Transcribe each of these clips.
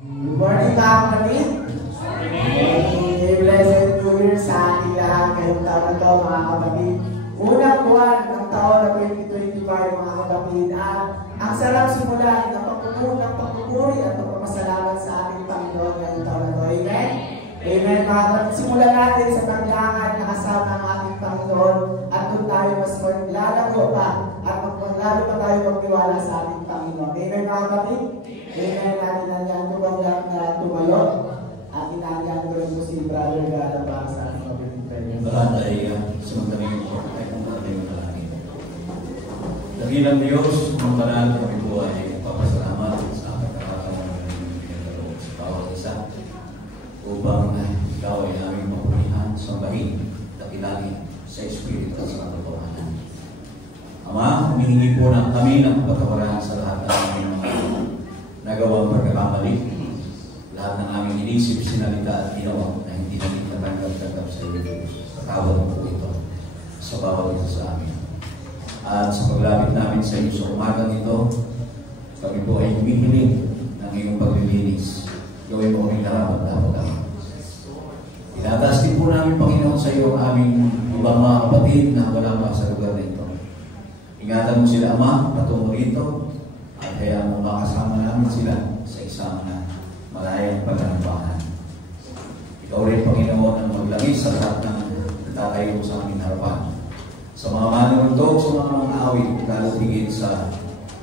Good morning mga kapatid. Blessed New Year sa ating lahat ngayong taon na ito mga kapatid. Unang buwan ng taon na 2025 mga kapatid. At ang sarap simulan ng pagpupuri at pagpapasalamat sa ating Panginoon ngayong taon na ito. Amen? Amen mga kapatid. Simulan natin sa paglangan na kasama ng ating Panginoon at doon tayo mas maglalago pa at maglalo pa tayo magtiwala sa ating Panginoon. Amen mga kapatid? Amen natin nandiyan tumalak na tumalo at inandiyan ko rin po si Brother Gala para sa ating kapatid. Lahat ay sumagdaling po ay kung ating malaki. Dakilang Diyos, ang banal kami po ay papasalamat sa pagkakataon ng sa bawat isa upang ikaw ay aming mapunihan, sambahin, dakilangin sa Espiritu at sa katotohanan. Ama, humihingi po na kami ng patawaran sa lahat ng aming nagawang pagkakamali, lahat ng aming inisip, sinalita at ginawa na hindi namin natanggap sa iyo. Patawad mo po ito sa bawat isa sa amin. At sa paglapit namin sa iyo sa umagang ito, kami po ay humihiling ng iyong paglilinis. Gawin mo kaming dapat. Tinataas din po namin, Panginoon, sa iyo ang aming ibang mga kapatid na wala pa sa lugar na ito. Ingatan mo sila, Ama, patungo rito, at kaya mo makasama namin sila sa isang malayang pagkanabahan. Ikaw rin, Panginoon, ang maglangis sa lahat ng natatayo sa aming harapan. Sa mga manunundog, sa mga awit, lalo higit sa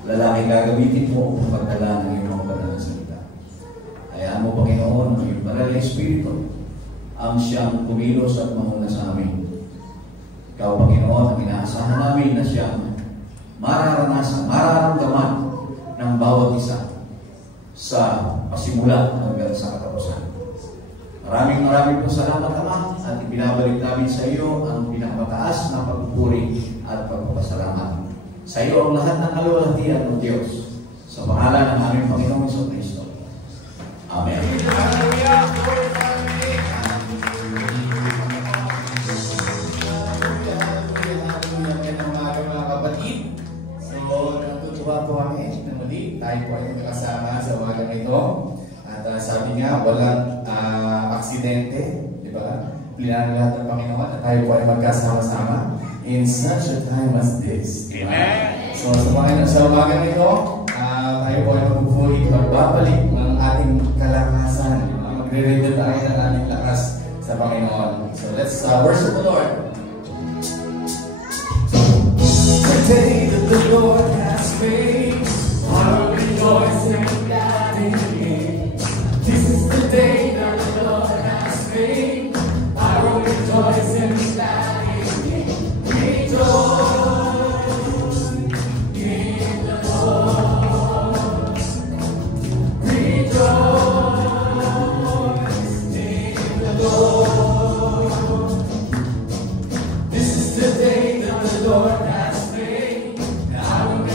lalaki gagamitin mo upang pagdala ng iyong mga banal na salita. Hayaan mo, Panginoon, ang iyong banal na Espiritu ang siyang kumilos at mamuna sa amin. Ikaw, Panginoon, ang inaasahan namin na siyang mararamdaman ng bawat isa sa pasimula hanggang sa katapusan. Maraming po salamat, Ama, at ibinabalik namin sa iyo ang pinakamataas na pagpupuri at pagpapasalamat. Sa iyo ang lahat ng kaluwalhatian ng Diyos. Sa pangalan ng aming Panginoong Jesucristo. Amen. Natutuwa po kami na muli. Tayo po ay magkasama sa umagang ito. At sabi nga, walang aksidente. Di ba? Plinano lahat ng Panginoon at tayo po ay magkasama-sama in such a time as this. Amen! So sa umagang ito, tayo po ay magpupuri, magbabalik ng ating kalakasan. Magre-renew tayo ng ating lakas sa Panginoon. So let's worship the Lord. The day that the Lord has made, I will rejoice and be glad in it. This is the day that the Lord has made, I will rejoice and be glad in it. Rejoice in the Lord. Rejoice in the Lord. This is the day that the Lord has made. I will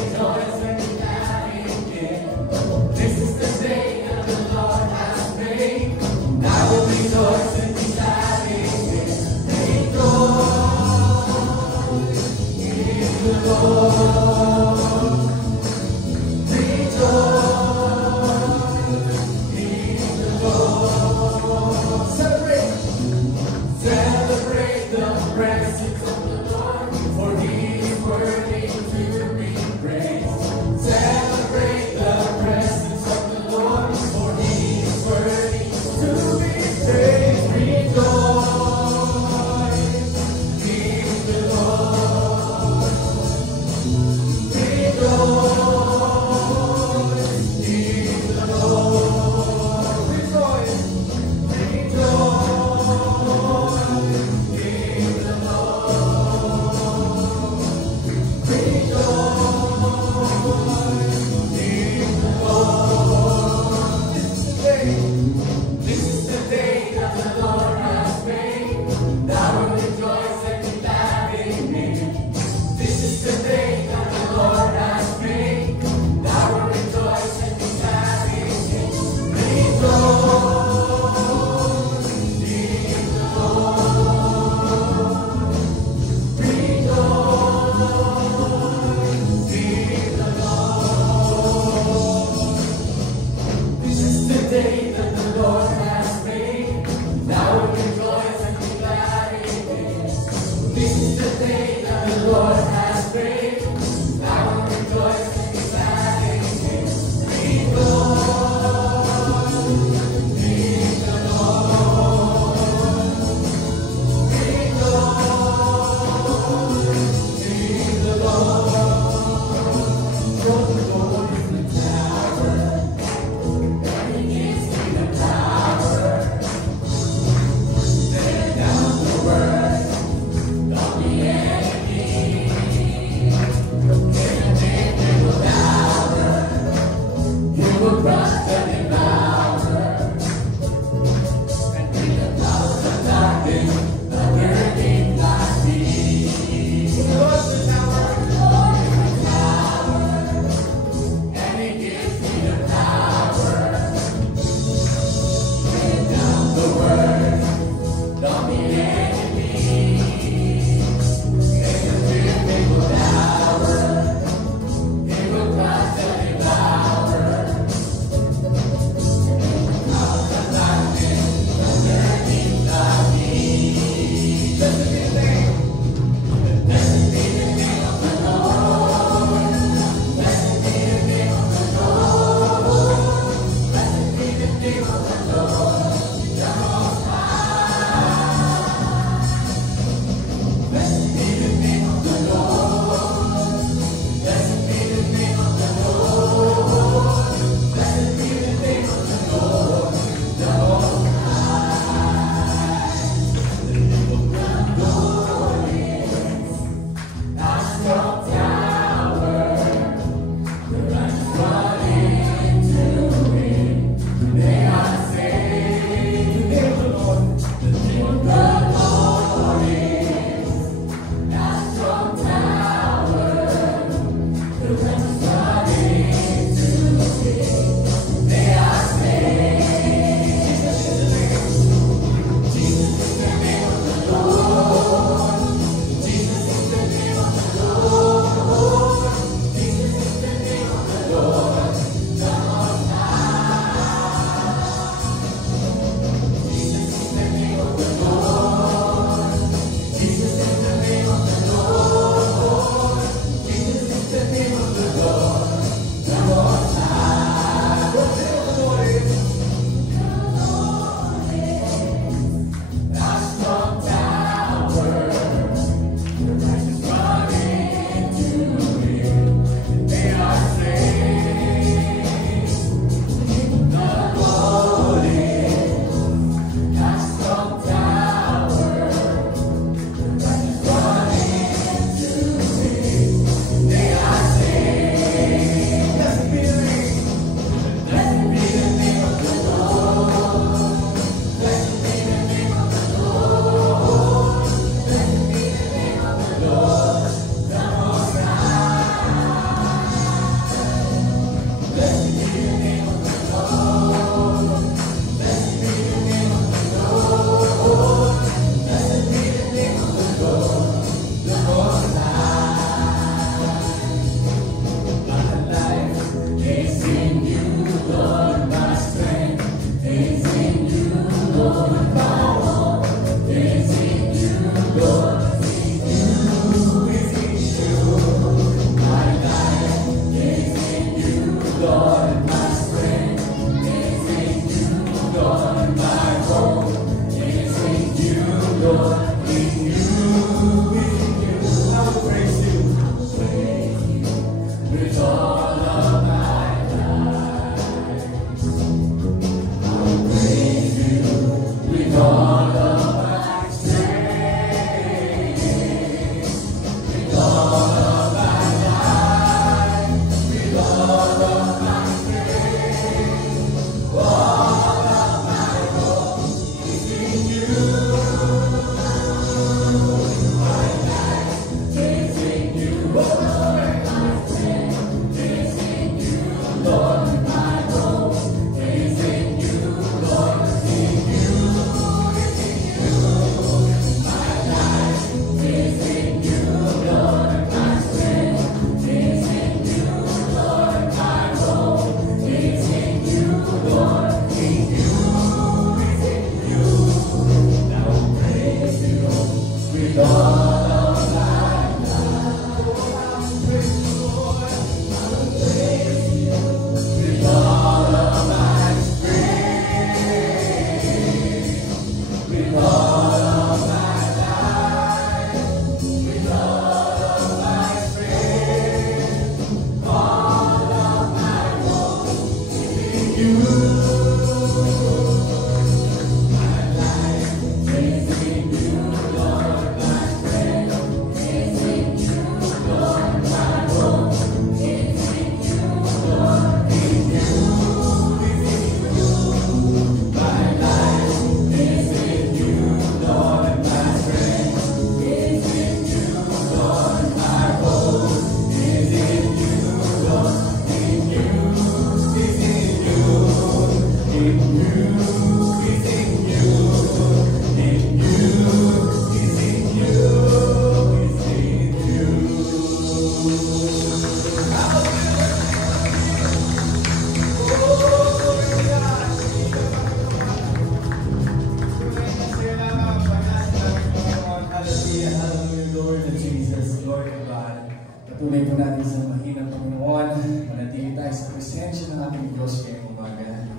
Patuloy po natin sa mahinang Panginoon. Manatili tayo sa presensya ng ating Diyos ngayong umaga.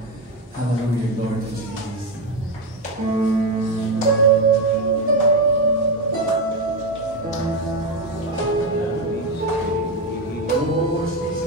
Hallelujah, Lord Jesus. Lord Jesus.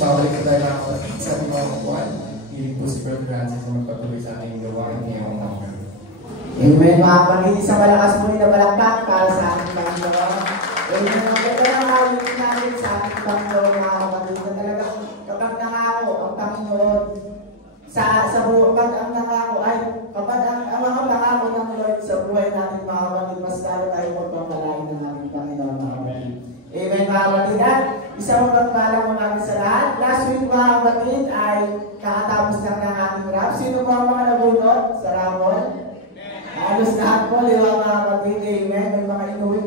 Babalik na tayo ng kapatid sa ating mga kapuan. Hiling po si Brother Francis na magpatuloy sa ating gawain ngayong umaga. Amen, mga kapatid. Isang malakas muli na balakpak para sa ating Panginoon. Amen. Maganda na mawin natin sa ating Panginoon, mga kapatid. Na talagang kapag nangako ang Panginoon sa buhay, kapag ang nangako ay kapag ang mga nangako ng Lord sa buhay natin, mga kapatid, mas lalo tayo magpapalain ng ating Panginoon, mga kapatid. Amen, mga kapatid. At isang magpapalang umaga sa lahat. Last week, mga kapatid, ay nakatapos lang ng ating rap. Sino po ang mga nabunod sa ramon? Halos lahat po, di ba, mga kapatid? Amen. May mga inuwi,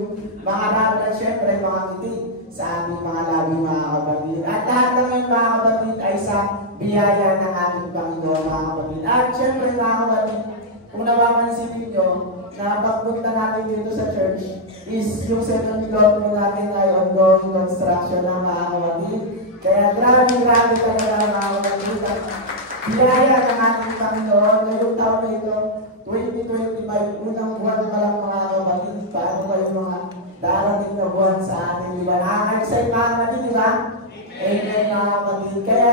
mga rap at syempre, mga ngiti sa ating mga labi, mga kapatid. At lahat ng yun, mga kapatid, ay sa biyaya ng ating Panginoon, mga kapatid. At syempre, mga kapatid, kung napapansin nyo, na pagpunta natin dito sa church is yung second floor po natin ay ongoing construction ng mga kapatid. Kaya grabe talaga mga kapatid. Biyaya ng ating Panginoon ngayong taon na ito, 2025, unang buwan pa lang mga kapatid. Paano ba yung mga darating na buwan sa atin, di ba? Nakaka-excite mga kapatid, di ba? Amen mga kapatid. Kaya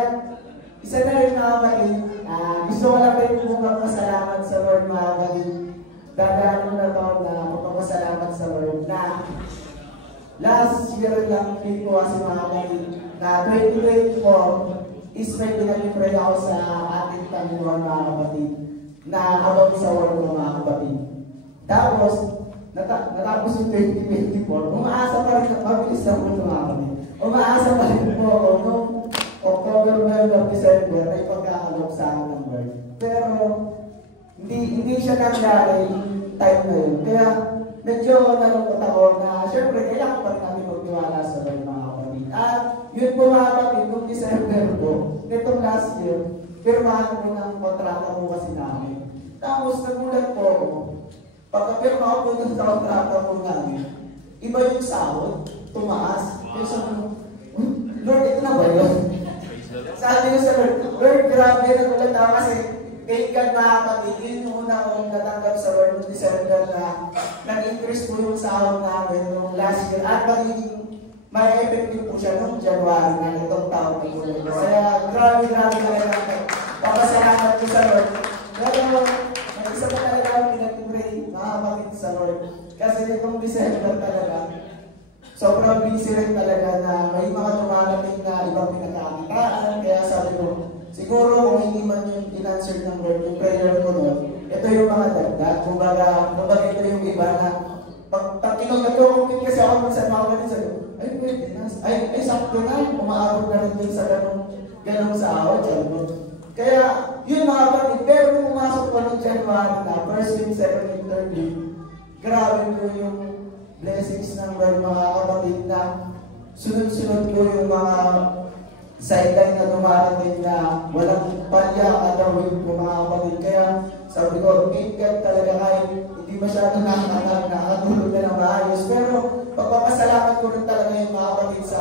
isa na rin mga kapatid, gusto ko lang rin po magpasalamat sa Lord mga kapatid. Dadaan mo na ito na magpapasalamat sa Lord na last year lang ko kasi mga kapatid na 2024 is may pinag-pray ako sa ating Panginoon mga kapatid na about sa Lord mga kapatid. Tapos, natapos yung 2024, umaasa pa rin na pabilis na po mga kapatid. Umaasa pa rin po ako noong October, November, December na ipagkakalog sa akin ng Lord. Pero, hindi siya nangyari yung time na yun. Kaya medyo nalungkot ako na syempre kailangan pa rin natin magtiwala sa Lord mga kapatid. At yun po mga kapatid, noong December po, nitong last year, pirmahan ko ng kontrata po kasi namin. Tapos nagulat po ako, pagkapirma ko po sa kontrata po namin, iba yung sahod, tumaas. Kaya sabi ko, Lord, ito na ba yun? Sabi ko sa Lord, grabe nagulat ako kasi kailan mga kapatid, yun yung una kong natanggap sa Lord noong December na nag-increase po yung sahod namin noong last year. At magiging may effective po siya noong January na itong taon na po. Kaya grabe talaga. Papasalamat po sa Lord. Pero mag-isa pa talaga ako pinag-pray mga kapatid sa Lord. Kasi itong December talaga, sobrang busy rin talaga na may mga tumarating na ibang pinagkakitaan. Kaya sabi ko, siguro kung hindi man yung in-answer ng Lord, yung prayer ko nun, ito yung mga dagdag. Kumbaga ito yung iba na pag tinong-nag-compete kasi ako sa mga kapatid, sabi ko, ay pwede na, ay sakto na, umaabot na rin din sa ganong sahod. Kaya yun mga kapatid, pero nung pumasok pa ng January na, first week, second week, third week, grabe ko yung blessings ng Lord mga kapatid na sunod-sunod ko yung mga sideline na dumarating na walang palya at awin ko mga kapatid. Kaya sabi ko, thank God talaga kahit hindi masyado nakakatulog na ng maayos. Pero pagpapasalamat ko rin talaga yung mga kapatid sa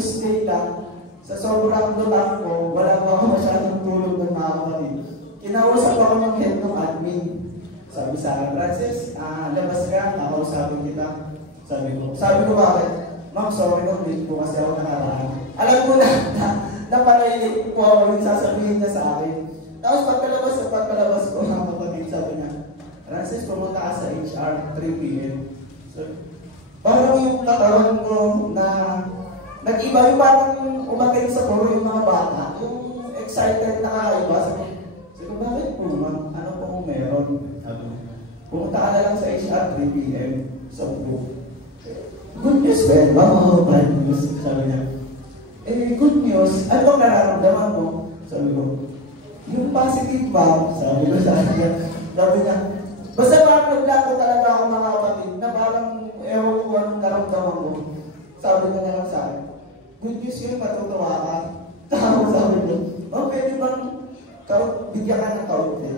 Tuesday lang, sa sobrang lutang ko, wala pa ako masyadong tulog ng mga kapatid. Kinausap ako ng head ng admin. Sabi sa akin, Francis, labas ka, nakausapin kita. Sabi ko bakit? Ma'am, sorry ko, late po kasi ako nakaraan. Alam ko na pala late po ako yung sasabihin niya sa akin. Tapos pagkalabas ko, mga kapatid, sabi niya, Francis, pumunta ka sa HR, 3 p.m. So, parang yung katawan ko na nag-iba yung parang umating sa puro yung mga bata. Yung excited na kakaiba. Sabi ko, bakit po ma'am? Ano pong meron? Pumunta ka na lang sa HR 3 p.m. So, good news ba? Wow, bad news. Sabi niya, good news. Ano bang nararamdaman mo? Sabi ko, yung positive ba? Sabi ko sa kanya. Sabi niya, basta parang naglato talaga ako mga kapatid na parang ewan ko anong naramdaman ko. Sabi niya na lang sa akin, good news yun, matutuwa ka. Tapos sabi ko, pwede bang bigyan ka ng kaunti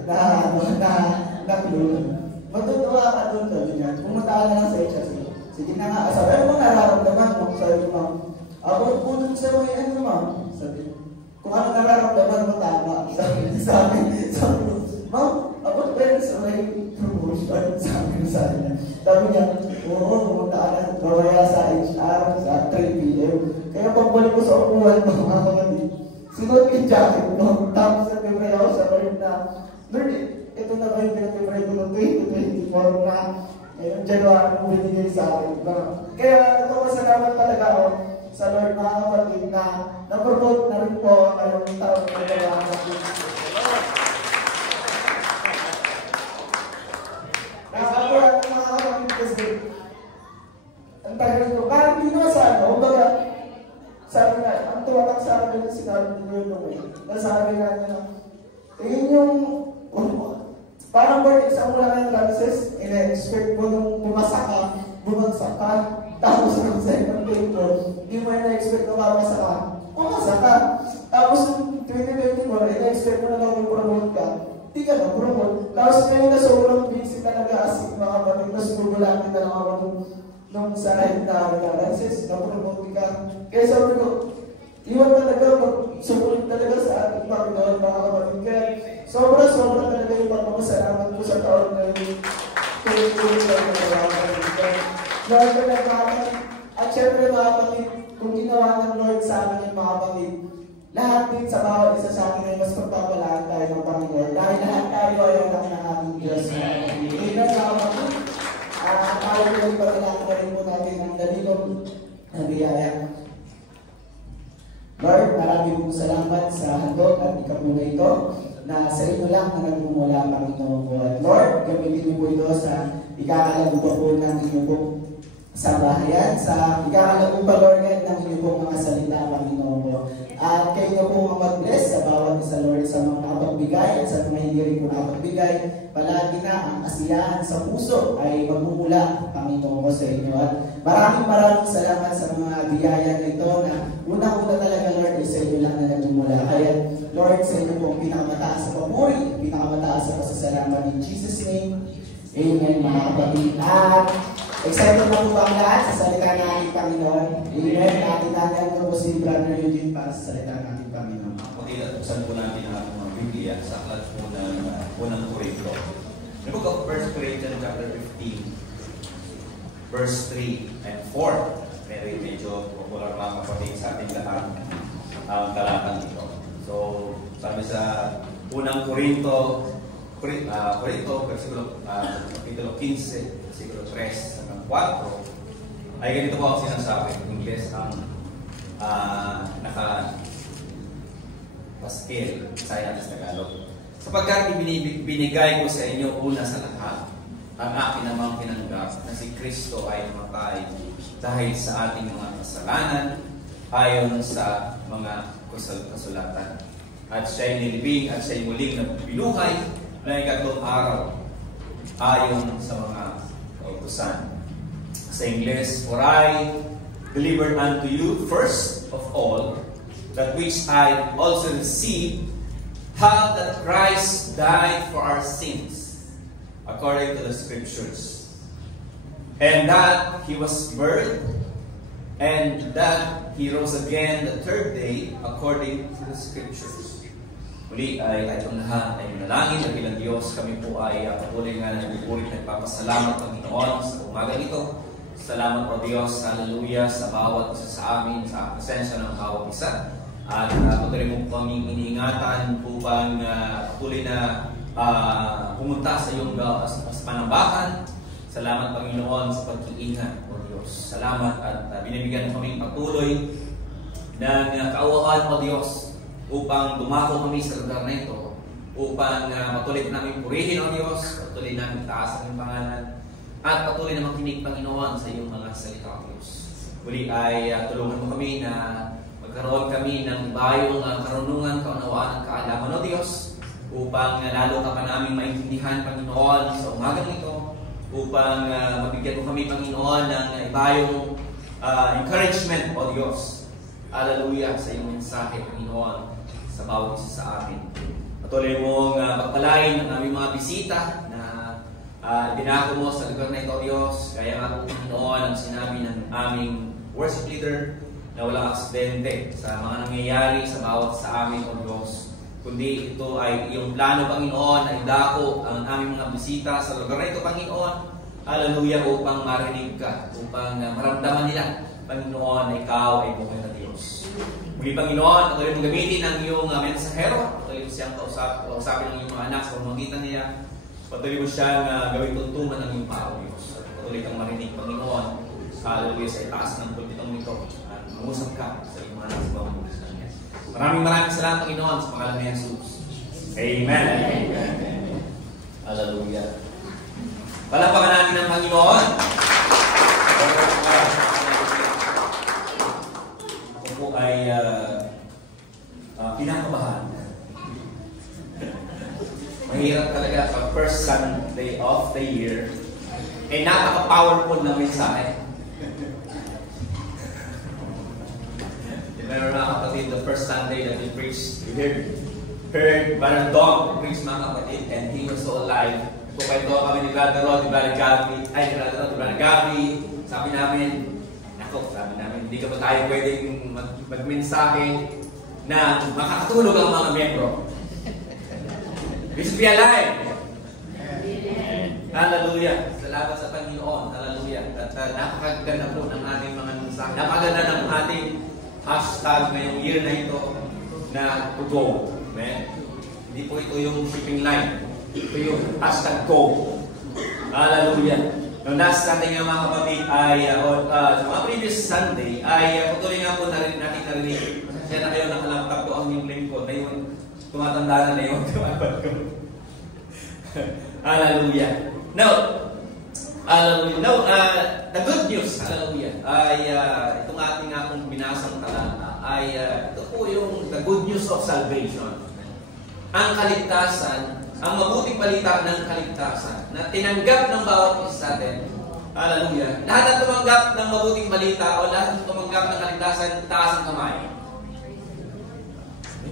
na clue. Matutuwa ka doon, sabi niya. Pumunta ka na lang sa HR. Sige na nga. Sabi, ano bang nararamdaman mo? Sabi ko, ma'am, ako punod sa may ano, ma'am. Sabi, kung ano nararamdaman mo, tama. Sabi ko, ma'am, ako pwede sa may promotion. Sabi ko sa kanya. Sabi niya, oo, pumunta ka na. Mamaya sa HR, sa 3 p.m. Kaya pagbalik ko sa upuan ko, mga kapatid, sinuot yung jacket ko. Tapos nag-pray ako sa Lord na, Lord, ito na ba yung pinag-pray ko ng 2024 na yung January mo binigay sa akin. Kaya salamat talaga ako sa Lord, mga kapatid, na na-promote na rin po ngayong taon na January. Nakakakuha ng mga kapatid kasi ang tagal ko. Parang di naman sa ano, kumbaga, sabi nga, ang tuwatak sa akin yung sinabi niyo nung nasabi nga niya, yun yung, parang board exam mo lang ng classes, ina-expect mo nung bumagsak ka, tapos ng second paper, hindi mo ina-expect na mabasa ka, bumagsak ka. Tapos yung 2024, ina-expect mo na lang mag-promote ka, hindi ka na-promote. Tapos ngayon na sobrang busy talaga as mga kapatid, mas gugulangin na lang ako nung sa live na classes, na-promote ka. Kaya sabi ko, iwan talaga, sumunod talaga sa ating Panginoon, mga kapatid. Kaya sobra talaga yung pagpapasalamat ko sa taon na yun. Lord, mga kapatid. At syempre mga kapatid, kung ginawa ng Lord sa amin yung mga kapatid, lahat din sa bawat isa sa akin ay mas pagpapalaan tayo ng Panginoon. Dahil lahat tayo ay anak ng ating Diyos. Amen, mga kapatid. Tayo ay pagpapalaan na rin po natin ang dalilong na biyaya. Lord, maraming pong salamat sa handog at ikapuna ito na sa inyo lang na nagmumula, Panginoon po. At Lord, gamitin niyo po ito sa ikakalago pa po ng inyo po sa bahayan, sa ikakalago pa, Lord, ng inyo po mga salita, Panginoon po. At kayo po mag-bless sa bawat isa, Lord, sa mga nakapagbigay at sa mga hindi rin po nakapagbigay. Palagi na ang kasiyahan sa puso ay magmumula, Panginoon po, sa inyo. At maraming salamat sa mga biyaya na ito na unang-una talaga, Lord, ay sa inyo lang na nagmumula. Kaya, Lord, sa inyo po ang pinakamataas sa papuri, pinakamataas sa pasasalamat in Jesus' name. Amen, mga kapatid. At excited na po ba ang lahat sa salita ng ating Panginoon? Amen. Ating natin ko po si Brother Eugene para sa salita ng ating Panginoon. Kapatid, at buksan po natin ang ating mga Biblia sa aklat po ng unang Korinto. The book of 1 Corinthians chapter 15, verse 3 and 4. Very medyo popular mga kapatid sa ating lahat ang talatang ito. So, sabi sa unang Korinto, kapitulo 15, versikulo 3 hanggang 4, ay ganito po ang sinasabi. Ingles ang naka-paskil sa natin sa Tagalog. Sapagkat binigay ko sa inyo una sa lahat ang akin namang pinanggap na si Kristo ay namatay dahil sa ating mga kasalanan ayon sa mga kasulatan. At siya'y nilibing at siya'y muling na binuhay na ikatlong araw ayon sa mga kautusan. Sa Ingles, for I delivered unto you first of all that which I also received, how that Christ died for our sins according to the Scriptures, and that He was buried, and that He rose again the third day according to the Scriptures. Muli ay kahit ang lahat ay manalangin ng ilang Diyos, kami po ay patuloy nga nagpupulit at nagpapasalamat Panginoon sa umaga ito. Salamat po Diyos, hallelujah, sa bawat isa sa amin, sa presensya ng bawat isa. At patuloy mo po kaming iniingatan upang patuloy na pumunta sa iyong panambahan. Salamat Panginoon sa pag-iingat po Diyos. Salamat at binibigyan mo kaming patuloy ng kaawaan po Diyos upang dumako kami sa lugar na ito, upang patuloy namin purihin o Diyos, patuloy namin taas ang pangalan, at patuloy na makinig Panginoon sa iyong mga salita o Diyos. Muli ay tulungan mo kami na magkaroon kami ng bayong karunungan, kaunawaan at kaalaman o Diyos, upang lalo ka pa namin maintindihan Panginoon sa umagang ito, upang mabigyan mo kami Panginoon ng bayong encouragement o Diyos. Hallelujah sa iyong mensahe Panginoon sa bawat isa sa amin. Patuloy mong pagpalain ng aming mga bisita na dinako mo sa lugar na ito, Diyos. Kaya nga po, Panginoon, ang sinabi ng aming worship leader na walang aksidente sa mga nangyayari sa bawat sa amin, O Diyos. Kundi ito ay iyong plano, Panginoon, ay dako ang aming mga bisita sa lugar na ito, Panginoon. Hallelujah, upang marinig ka, upang maramdaman nila, Panginoon, na ikaw ay buhay na Diyos. Muli Panginoon, patuloy mong gamitin ang iyong mensahero, patuloy mo siyang kausapin ng iyong mga anak sa pamamagitan niya, patuloy mo siyang gawing tuntuman ng iyong pao, Diyos. At patuloy kang marinig, Panginoon, hallelujah, sa itaas ng pulpitong ito, at mangusap ka sa iyong mga anak sa pamamagitan niya. Maraming salamat, Panginoon, sa pangalan ni Jesus. Amen. Amen. Hallelujah. Palapakan natin ang Panginoon. Ako ay pinakabahan. Mahirap talaga sa first Sunday of the year. Napaka-powerful na mensahe. Meron mga kapatid, the first Sunday that we preached, we heard Brother Dom preach mga kapatid, and he was so alive. Kung kami ni Brother Rod, ni Brother Gabi, sabi namin, hindi ka ba tayo pwedeng magmensahe na makakatulog ang mga membro? We should be alive. Hallelujah. Salamat sa Panginoon. Hallelujah. At napakaganda po ng ating mga mensahe. Napakaganda ng ating hashtag ngayong year na ito na to go. Amen? Hindi po ito yung shipping line. Ito yung hashtag go. Hallelujah. Noong last Sunday nga mga kapatid ay sa mga previous Sunday ay patuloy nga po natin narinig. Kasi na kayo nakalaptop ko ang yung link ko na yung tumatanda na yung tumapat ko. Hallelujah. Now, the good news, hallelujah, ay itong ating akong binasang talata ay ito po yung the good news of salvation. Ang kaligtasan, ang mabuting balita ng kaligtasan na tinanggap ng bawat isa sa atin. Hallelujah. Lahat ng tumanggap ng mabuting balita o lahat ng tumanggap ng kaligtasan, taas ang kamay.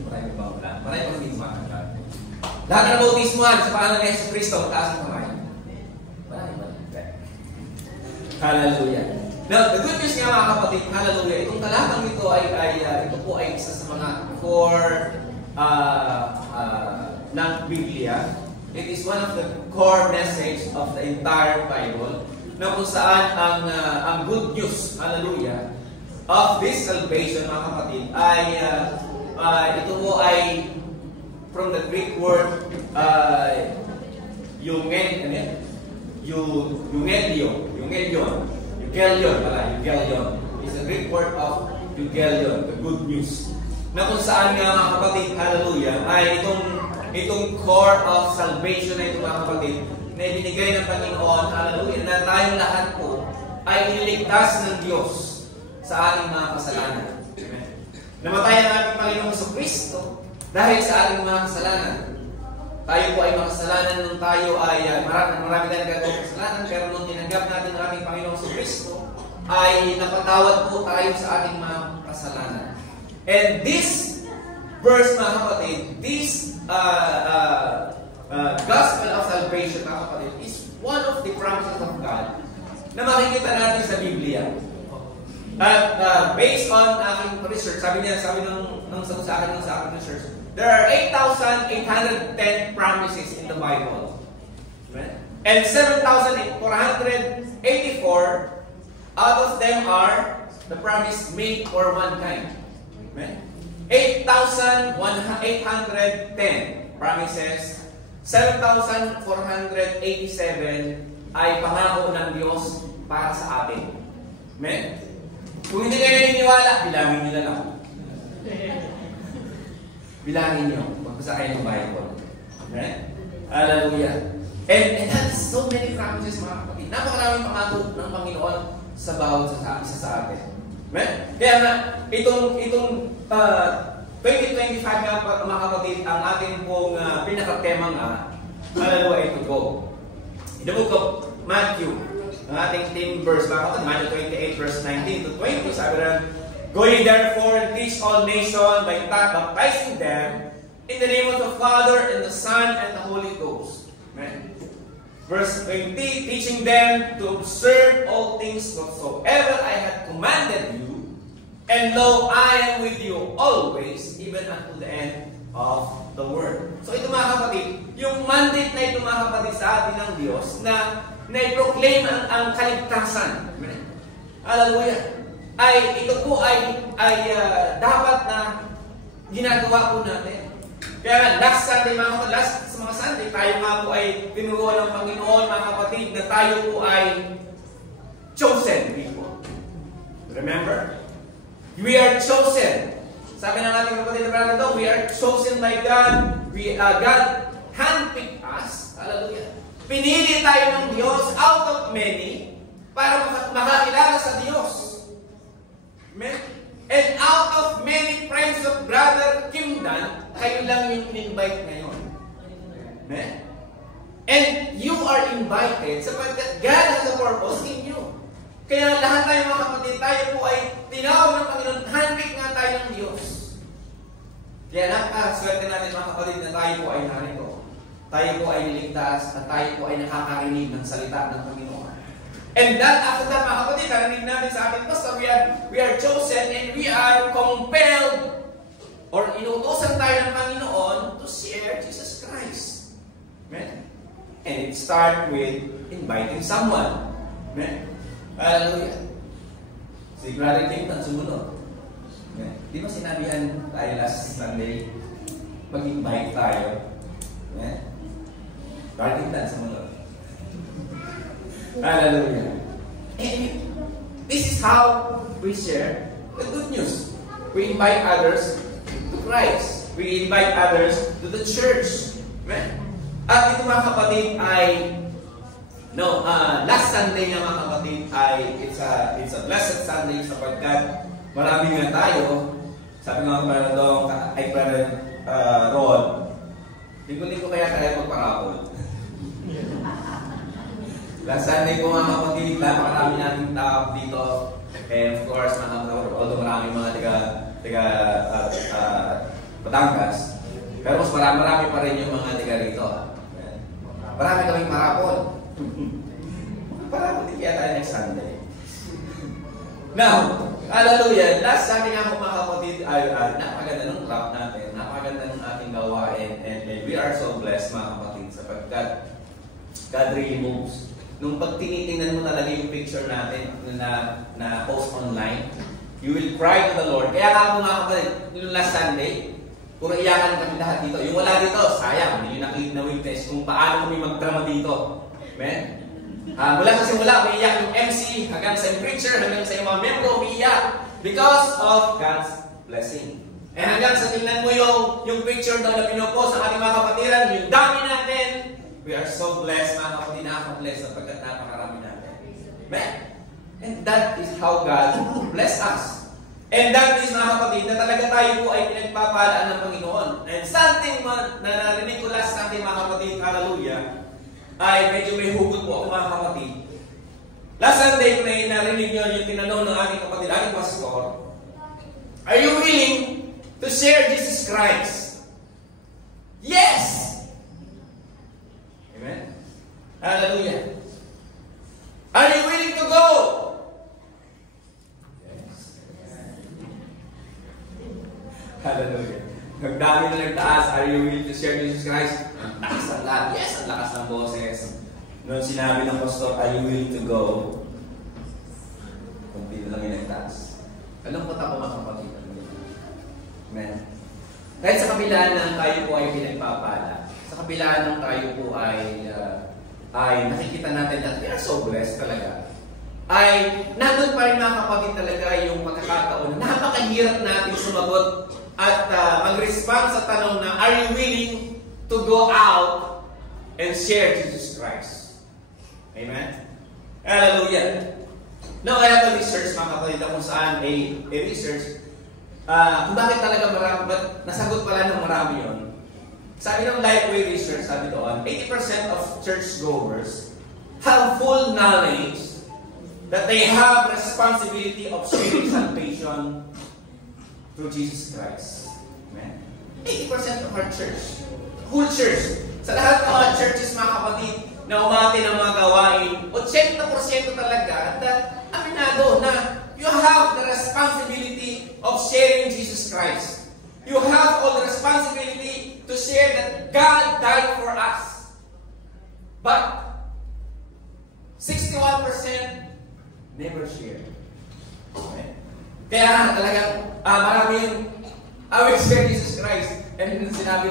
Marami ba wala? Marami ba hindi tumanggap? Lahat ng bautismuhan sa pangalan ng Yesus Cristo, taas ang kamay. Marami ba? Hallelujah. Now, the good news nga mga kapatid, hallelujah, itong talatang ito ito po ay isa sa mga core ng Biblia. It is one of the core message of the entire Bible na kung saan ang good news, hallelujah, of this salvation, mga kapatid, ay ito po ay from the Greek word Euangelion. It's a Greek word of Euangelion, the good news. Na kung saan nga mga kapatid, hallelujah, ay itong core of salvation na ito mga kapatid, na ibinigay ng Panginoon, hallelujah, na tayong lahat po ay iniligtas ng Diyos sa ating mga kasalanan. Amen. Namatay ang ating Panginoon sa Kristo dahil sa ating mga kasalanan. Tayo po ay makasalanan nung tayo ay marami tayong gagawang kasalanan, pero nung tinanggap natin ang ating Panginoon sa Kristo, ay napatawad po tayo sa ating mga kasalanan. And this verse, mga kapatid, this gospel of salvation, mga kapatid, is one of the promises of God na makikita natin sa Biblia. At based on aking research, sabi ng sagot sa akin research, there are 8,810 promises in the Bible. Amen? And 7,484 out of them are the promise made for mankind. Amen? 8,810 promises, 7,487 ay pangako ng Diyos para sa atin. Amen? Kung hindi kayo naniniwala, bilangin nyo na lang. Bilangin nyo. Magbasa kayo ng Bible. Amen? Hallelujah. And that's so many promises, mga kapatid. Napakaraming pangako ng Panginoon sa bawat isa sa atin. Amen? Kaya nga, itong 2025 nga, mga kapatid, ang ating pong pinaka-tema nga, hallelujah, ito go. In the book of Matthew, ang ating theme verse, mga kapatid, Matthew 28 verse 19 to 20, sabi rin, go ye therefore and teach all nations by baptizing them in the name of the Father and the Son and the Holy Ghost. Amen. Verse 20, teaching them to observe all things whatsoever I have commanded you, and lo, I am with you always, even unto the end of the world. So ito mga kapatid, yung mandate na ito mga kapatid sa atin ng Diyos na i-proclaim ang kaligtasan. Amen. Hallelujah. Ito po ay dapat na ginagawa po natin. Kaya last Sunday mga kapatid, sa mga Sunday, tayo nga po ay tinuruan ng Panginoon mga kapatid na tayo po ay chosen people. Remember? We are chosen. Sabi ng ating kapatid na brother daw, we are chosen by God. God handpicked us. Hallelujah. Pinili tayo ng Diyos out of many para makakilala sa Diyos. Amen? And out of many friends of Brother Kimdan, kayo lang yung in-invite ngayon. Amen? And you are invited sapagkat God has a purpose in you. Kaya lahat tayo mga kapatid, tayo po ay tinawag ng Panginoon, handpick nga tayo ng Diyos. Kaya napakaswerte natin mga kapatid na tayo po ay narito. Tayo po ay niligtas at tayo po ay nakakarinig ng salita ng Panginoon. And that, after that mga kapatid, narinig natin sa ating pastor, we are chosen and we are compelled or inuutosan tayo ng Panginoon to share Jesus Christ. Amen? And it starts with inviting someone. Amen? Hallelujah. Si Brother Clinton sumunod. Amen? Di ba sinabihan tayo last Sunday, mag-invite tayo? Amen? Brother Clinton sumunod. Hallelujah. And this is how we share the good news. We invite others to Christ. We invite others to the church. Amen? At ito mga kapatid ay last Sunday nga mga kapatid ay it's a blessed Sunday sapagkat marami nga tayo. Sabi nga para doon ay para Rod. Linggo-linggo kaya tayo magparapol. Last Sunday po mga kapatid, napakarami nating tao dito. And of course, although marami mga taga Batangas, pero mas marami pa rin yung mga taga rito. Marami kaming marapol. Parapol din kaya tayo next Sunday. Now, hallelujah, last Sunday nga po mga kapatid, napakaganda ng trap natin, napakaganda ng ating gawain, and we are so blessed mga kapatid sapagkat God really moves. Nung pag tinitingnan mo talaga yung picture natin na post online, you will cry to the Lord. Kaya nga po mga kapatid, yung last Sunday, puro iyakan kami lahat dito. Yung wala dito, sayang, hindi nyo nakita na witness kung paano kami magdrama dito. Amen? Mula sa simula, umiiyak yung MC, hanggang sa yung preacher, hanggang sa yung mga membro, umiiyak because of God's blessing. And hanggang sa tingnan mo yung picture daw na pinupost ng ating mga kapatiran, yung dami natin, we are so blessed, mga kapatid, nakaka-bless sapagkat napakarami natin. Amen? And that is how God bless us. And that is, mga kapatid, na talaga tayo po ay pinagpapalaan ng Panginoon. And something na narinig ko last Sunday, mga kapatid, hallelujah, ay medyo may hugot po ako, mga kapatid. Last Sunday, kung narinig nyo yung tinanong ng aking kapatid, aking pastor, are you willing to share Jesus Christ? Yes! Amen? Hallelujah. Are you willing to go? Yes. Hallelujah. Nagdami na nagtaas, are you willing to share Jesus Christ? Ang taas ng lahat. Yes, ang lakas ng boses. Noon sinabi ng pastor, are you willing to go? Kunti na lang yung nagtaas. Alam ko ako mga kapatid. Amen. Kahit sa kabilaan ng tayo po ay pinagpapala, sa kabilaan ng tayo po ay nakikita natin that we are so blessed talaga, ay nandun pa rin mga kapatid talaga yung pagkakataon na napakahirap natin sumagot at mag-respond sa tanong na, are you willing to go out and share Jesus Christ? Amen? Hallelujah! Now, I have a research mga kapatid kung saan a research kung bakit talaga marami, but nasagot pala ng marami yun. Sabi ng Lifeway Research, sabi doon, 80% of churchgoers have full knowledge that they have responsibility of sharing salvation through Jesus Christ. Amen? 80% of our church, whole church, sa lahat ng mga churches mga kapatid na umati ng mga gawain, 80% talaga na aminado na you have the responsibility of sharing Jesus Christ. You have all the responsibility to share that God died for us. But 61% never share. Okay? Kaya talagang maraming I will share Jesus Christ. And sinabi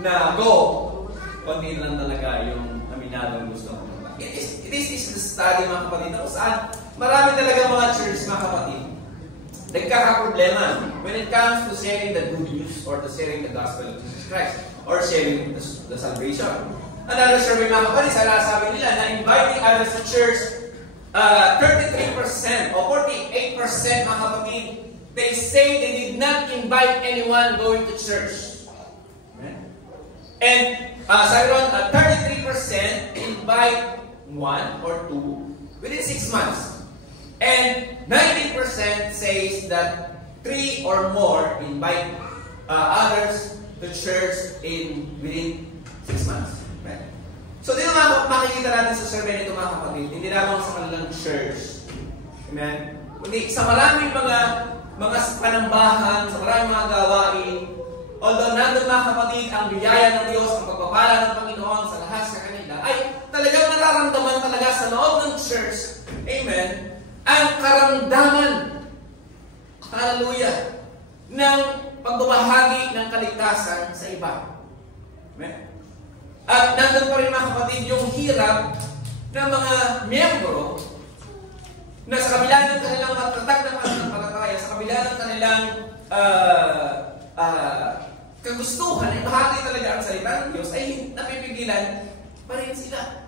na go, konti lang talaga yung aminadong gusto ko. It is the study mga kapatid na saan marami talaga mga church mga kapatid nagkakaproblema when it comes to sharing the good news or to sharing the gospel of Jesus Christ or sharing the salvation. Another survey mga kapatid, sabi nila na inviting others to church, 33% or 48% mga kapatid, they say they did not invite anyone going to church. And sabi ron, 33% invite one or two within 6 months. And 19% says that 3 or more invite others to church within 6 months. Right? So dito nga makikita natin sa survey nito mga kapatid, hindi lamang sa kanilang church. Amen? Kundi sa maraming mga panambahan, sa maraming mga gawain, although nandun mga kapatid ang biyaya ng Diyos, ang pagpapala ng Panginoon sa lahat sa kanila, ay talagang nararamdaman talaga sa loob ng church, amen, ang karamdaman, hallelujah, ng pagbabahagi ng kaligtasan sa iba. Amen? At nandun pa rin mga kapatid yung hirap ng mga miyembro na sa kabila ng kanilang matatag na pananampalataya, sa kabila ng kanilang kagustuhan ay bahagi talaga ang salita ng Diyos ay napipigilan pa rin sila.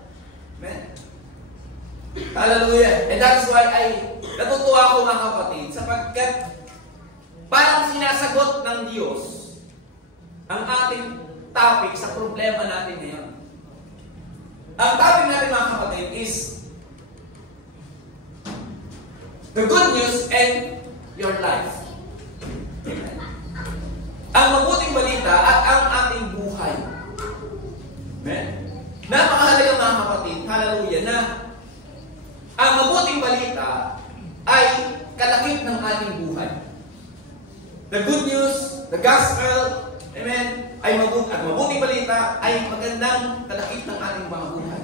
Amen? Hallelujah. And that's why natutuwa ako mga kapatid sapagkat parang sinasagot ng Diyos ang ating topic sa problema natin ngayon. Ang topic natin mga kapatid is the good news and your life. Amen. Ang mabuting balita at ang ating buhay. Amen. Napakahalaga mga kapatid, hallelujah, na ang mabuting balita ay kalakip ng ating buhay. The good news, the gospel, amen, ay mabuting balita ay magandang kalakip ng ating mga buhay.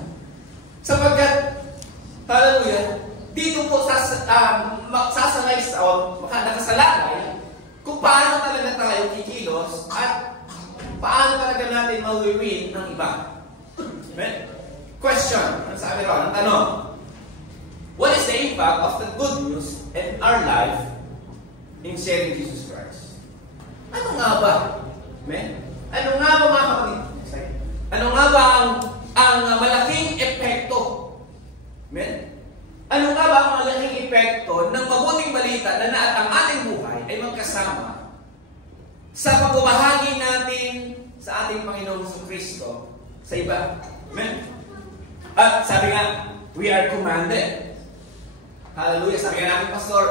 Sapagkat, hallelujah, dito po sasalay o nakasalalay kung paano talaga tayo kikilos at paano talaga natin mawiwin ng iba. Amen? Question, ang sabi ron, ang tanong, what is the impact of the good news in our life in sharing Jesus Christ? Ano nga ba? Amen? Ano nga ba mga kapatid? Ano nga ba ang malaking epekto? Amen? Ano nga ba ang malaking epekto ng mabuting balita na ang ating buhay ay magkasama sa pagbabahagi natin sa ating Panginoong Kristo sa iba? Amen? At sabi nga, we are commanded. Hallelujah. Sabi nga natin, Pastor,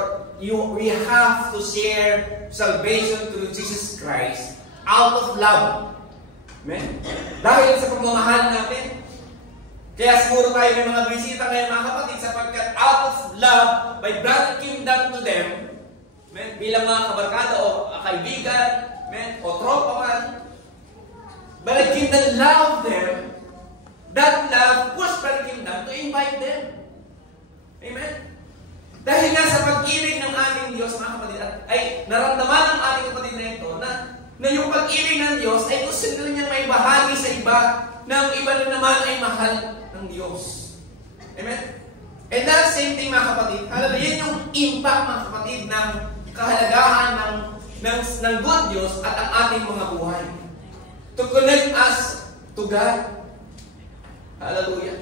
we have to share salvation through Jesus Christ out of love. Amen? Dahil sa pagmamahal natin, kaya siguro tayo may mga bisita ngayon mga kapatid sapagkat out of love by bringing kingdom to them, amen, bilang mga kabarkada o kaibigan, o tropa man. But I didn't love them. That love was permitting them to invite them. Amen? Dahil nga sa pag-ibig ng ating Diyos, mga kapatid, ay naramdaman ng ating kapatid na ito na yung pag-ibig ng Diyos ay gusto niyang may bahagi sa iba na ang iba na naman ay mahal ng Diyos. Amen? And that same thing, mga kapatid, yan yung impact, mga kapatid, ng kahalagahan ng good Diyos at ang ating mga buhay. To connect us to God. Hallelujah.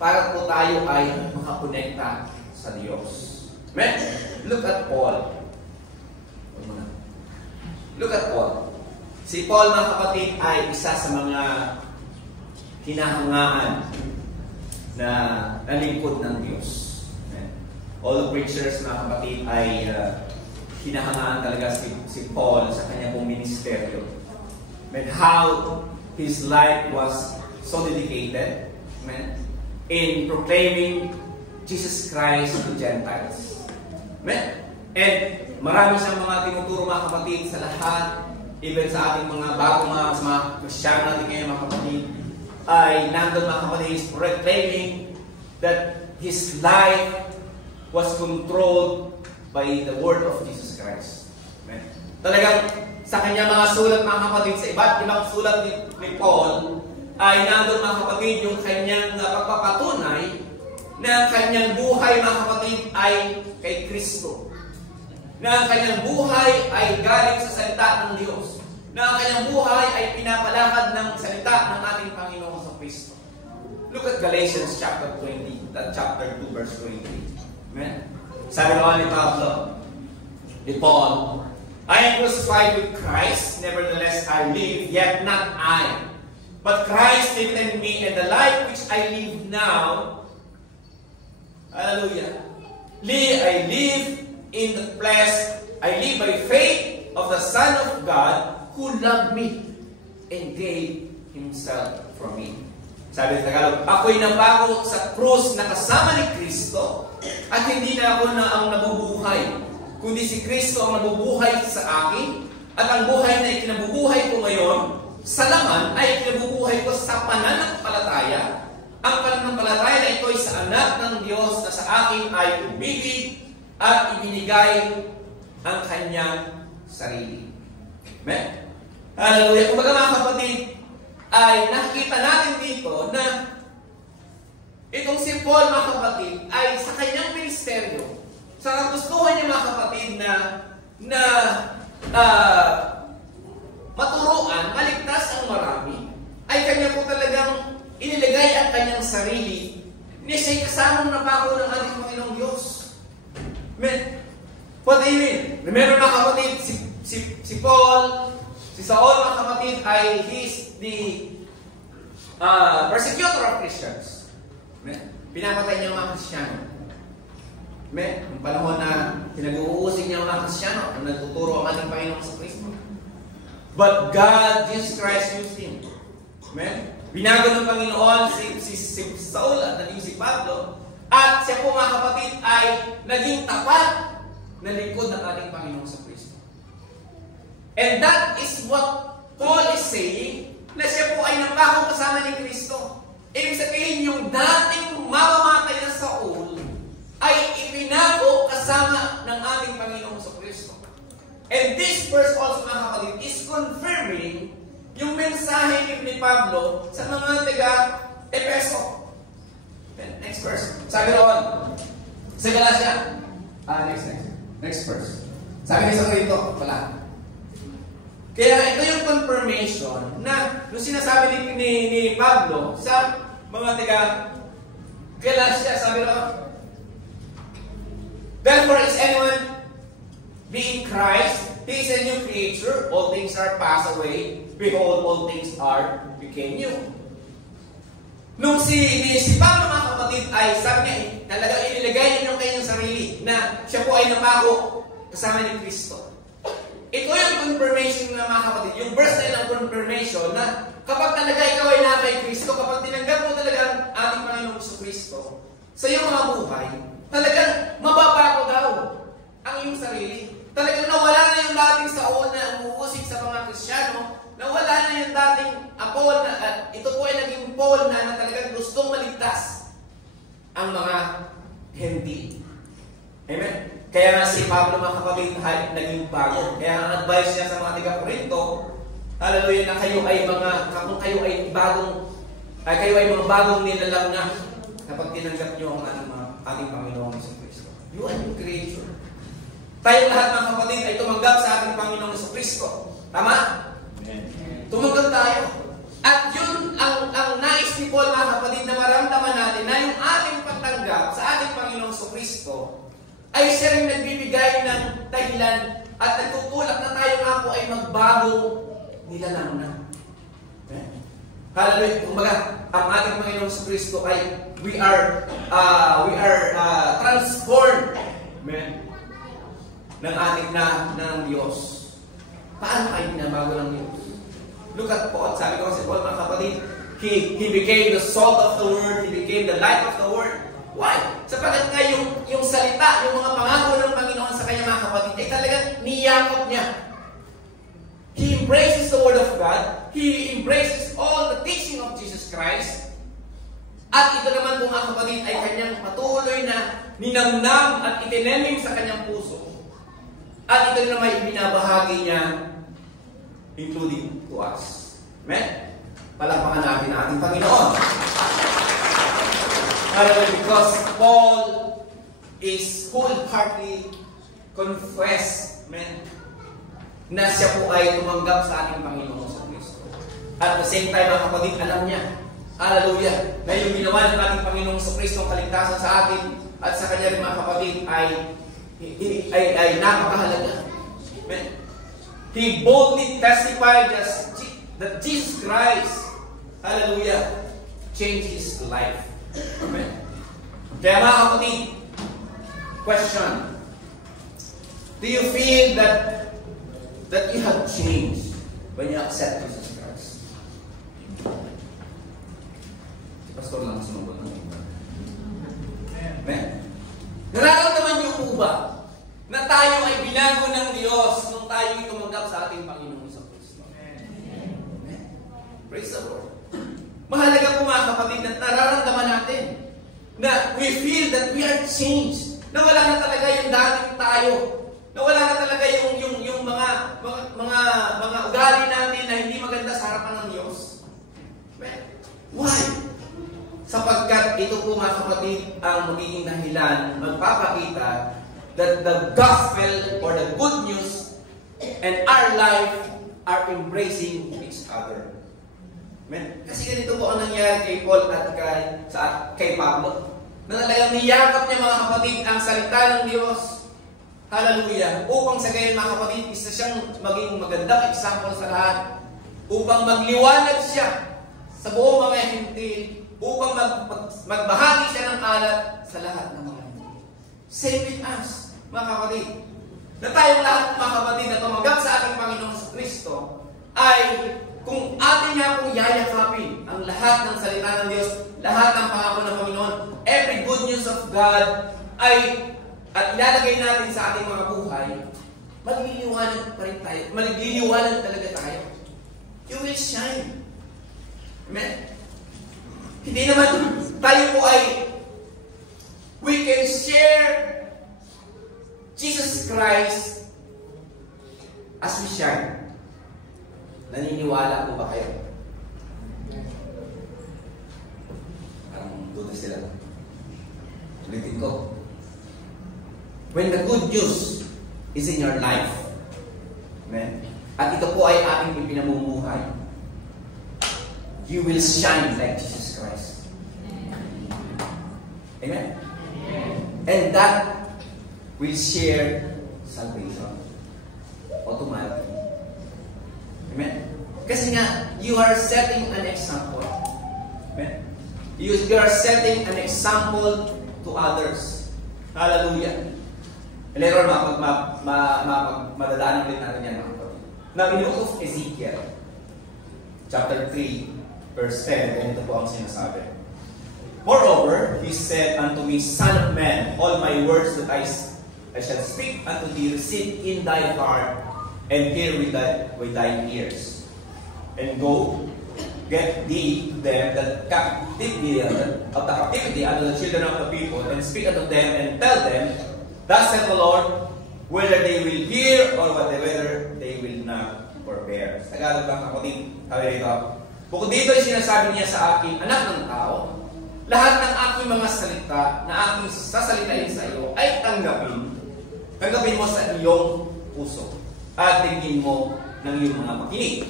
Para po tayo ay makakonekta sa Diyos. Amen? Look at Paul. Look at Paul. Si Paul, mga kapatid, ay isa sa mga hinahangaan na lingkod ng Diyos. Amen? All the preachers, mga kapatid, ay hinahangaan talaga si Paul sa kanya pong ministeryo. And how his life was so dedicated, amen, in proclaiming Jesus Christ to Gentiles. Amen? And marami siyang mga tinuturo, mga kapatid, sa lahat, even sa ating mga bagong mga Kristiyan natin ngayon, mga kapatid, ay nandun, mga kapatid, is proclaiming that his life was controlled by the word of Jesus Christ. Amen? Talagang sa kanya mga sulat, mga kapatid, sa iba't ibang sulat ni Paul, ay nandun, mga kapatid, yung kanyang pagpapatunay na kanyang buhay, mga kapatid, ay kay Kristo. Na ang kanyang buhay ay galing sa salita ng Diyos. Na ang kanyang buhay ay pinapalakad ng salita ng ating Panginoon sa Kristo. Look at Galatians chapter 20, chapter 2, verse 23. Amen? Sabi naman ni Pablo, ni Paul, I am crucified with Christ, nevertheless I live, yet not I. But Christ liveth in me, and the life which I live now, hallelujah, I live in the flesh, I live by faith of the Son of God, who loved me and gave Himself for me. Sabi sa Tagalog, ako'y nabago sa krus na kasama ni Kristo, at hindi na ako na ang nabubuhay, kundi si Kristo ang nabubuhay sa akin, at ang buhay na ikinabubuhay ko ngayon, sa laman ay ikinabubuhay ko sa pananampalataya. Ang pananampalataya na ito ay sa anak ng Diyos na sa akin ay umibig at ibinigay ang kanyang sarili. Amen? Hallelujah. Kung mga kapatid, ay nakikita natin dito na itong si Paul, mga kapatid, ay sa kanyang ministeryo, sa kagustuhan niya, mga kapatid, na maturuan, maligtas ang marami, ay kanya po talagang inilagay ang kanyang sarili. Niya siya'y kasamang napako ng ating Panginoong Diyos. Amen? What do you mean? Remember, mga kapatid, si Paul, si Saul, mga kapatid, ay he's the persecutor of Christians. Amen? Pinapatay niya ang mga Kristiyano. Amen? Yung panahon na pinag-uusig niya ang mga Kristiyano, na nagtuturo ang ating Panginoon sa Kristo. But God, Jesus Christ, used him. Amen? Binago ng Panginoon si Saul at naging si Pablo. At siya po, mga kapatid, ay naging tapat na lingkod ng ating Panginoon sa Kristo. And that is what Paul is saying, na siya po ay napako kasama ni Kristo. Ibig sabihin, yung dating mamamatay na Saul ay ipinago kasama ng ating Panginoon sa Kristo. And this verse also, mga kapatid, is confirming yung mensahe ni Pablo sa mga taga-Epeso. Next verse. Sabi doon, sa Galatia. Next verse. Sabi niya sa Korinto, wala. Kaya ito yung confirmation na nung sinasabi ni Pablo sa mga taga-Galatia, sabi doon, therefore is anyone being Christ, he is a new creature, all things are passed away, behold, all things are became new. Nung si Pablo, mga kapatid, ay sabi niya, talagang inilagay niya yung kanyang sarili na siya po ay napako kasama ni Kristo. Ito yung confirmation na, mga kapatid, yung verse na ilang confirmation na kapag talaga ikaw ay na kay Kristo, kapag tinanggap mo talaga ang ating Panginoon sa Kristo, sa iyong mga buhay, talagang mababago daw ang iyong sarili. Talagang nawala na yung dating Saul na umuusig sa mga Paul na, ito po ay naging Paul na talagang gustong maligtas ang mga Hentil. Amen? Kaya nga si Pablo, mga kapatid, naging bago. Kaya ang advice niya sa mga taga-Corinto, hallelujah, na kayo ay mga, kung kayo ay kayo ay mga bagong nilalang na kapag tinanggap niyo ang ating Panginoong Jesucristo. You are new creature. Tayong lahat, mga kapatid, ay tumanggap sa ating Panginoong Jesucristo. Tama? Amen. Tumanggap tayo. At yun ang nais ni Paul, mga kapatid, na maramdaman natin na yung ating pagtanggap sa ating Panginoong Jesucristo ay siya rin nagbibigay ng dahilan at nagtutulak na tayo nga po ay magbagong nilalang na. Amen. Hallelujah. Kumbaga, ang ating Panginoong Jesucristo ay we are transformed. Amen. ng Diyos. Paano kayo binabago ng Diyos? Look at Paul. Sabi ko kasi Paul, mga kapatid, he became the salt of the world. He became the light of the world. Why? Sapagkat nga yung salita, yung mga pangako ng Panginoon sa kanya, mga kapatid, ay talagang niyakap niya. He embraces the Word of God. He embraces all the teaching of Jesus Christ. At ito naman po, mga kapatid, ay kanyang patuloy na ninamnam at itineming sa kanyang puso. At ito naman ay binabahagi niya, including to us. Amen? Palakpakan natin ang ating Panginoon. Because Paul is wholeheartedly confessed, amen, na siya po ay tumanggap sa ating Panginoon sa Kristo. At the same time, mga kapatid, alam niya, hallelujah, na yung ginawa ng ating Panginoon sa Kristo ang kaligtasan sa atin at sa kanya rin, mga kapatid, ay napakahalaga. Amen. He boldly testified that Jesus Christ, hallelujah, changed his life. Amen. Kaya, mga kapatid, question, do you feel that you have changed when you accept Jesus Christ? Si Pastor lang sumubot ng iba. Amen. Nararamdaman niyo po ba na tayo ay binago ng Diyos nung tayo ay tumanggap sa ating Panginoon sa Kristo? Amen. Praise the Lord. Mahalaga po, mga kapatid, na nararamdaman natin na we feel that we are changed. Na wala na talaga yung dating tayo. Na wala na talaga yung mga ugali natin na hindi maganda sa harapan ng Diyos. Why? Sapagkat ito po, mga kapatid, ang magiging dahilan, magpapakita that the gospel or the good news and our life are embracing each other. Amen? Kasi ganito po ang nangyari kay Paul at kay Pablo. Na talagang niyakap niya, mga kapatid, ang salita ng Diyos. Hallelujah. Upang sa gayon, mga kapatid, isa siyang maging magandang example sa lahat. Upang magliwanag siya sa buong mga Hentil. Upang magbahagi siya ng alat sa lahat ng mga Hentil. Same with us, mga kapatid. Na tayong lahat, mga kapatid, na tumanggap sa ating Panginoon sa Kristo, ay kung atin nga pong yayakapin ang lahat ng salita ng Diyos, lahat ng pangako ng Panginoon, every good news of God, at ilalagay natin sa ating mga buhay, magliliwanag pa rin tayo. Magliliwanag talaga tayo. You will shine. Amen? Hindi naman tayo po we can share Jesus Christ as we shine. Naniniwala po ba kayo? Parang duda sila. Ulitin ko. When the good news is in your life, amen, at ito po ay ating ipinamumuhay, you will shine like Jesus Christ. Amen? And that will share salvation automatically. Amen? Kasi nga, you are setting an example. Amen? You are setting an example to others. Hallelujah. Later on, madadaanan ulit natin yan, mga kapatid. Now, in the book of Ezekiel, chapter 3, verse 10, ganito po ang sinasabi. Moreover, he said unto me, Son of man, all my words that I shall speak unto thee, receive in thy heart, and hear with thine ears. And go, get thee to them that captivity of the captivity unto the children of the people, and speak unto them and tell them, thus saith the Lord, whether they will hear or whether they will not forbear. Sa Tagalog lang kapatid, sabi rito, bukod dito ay sinasabi niya sa akin, anak ng tao, lahat ng aking mga salita na aking sasalitain sa iyo ay tanggapin mo sa iyong puso at tingin mo ng iyong mga makinig.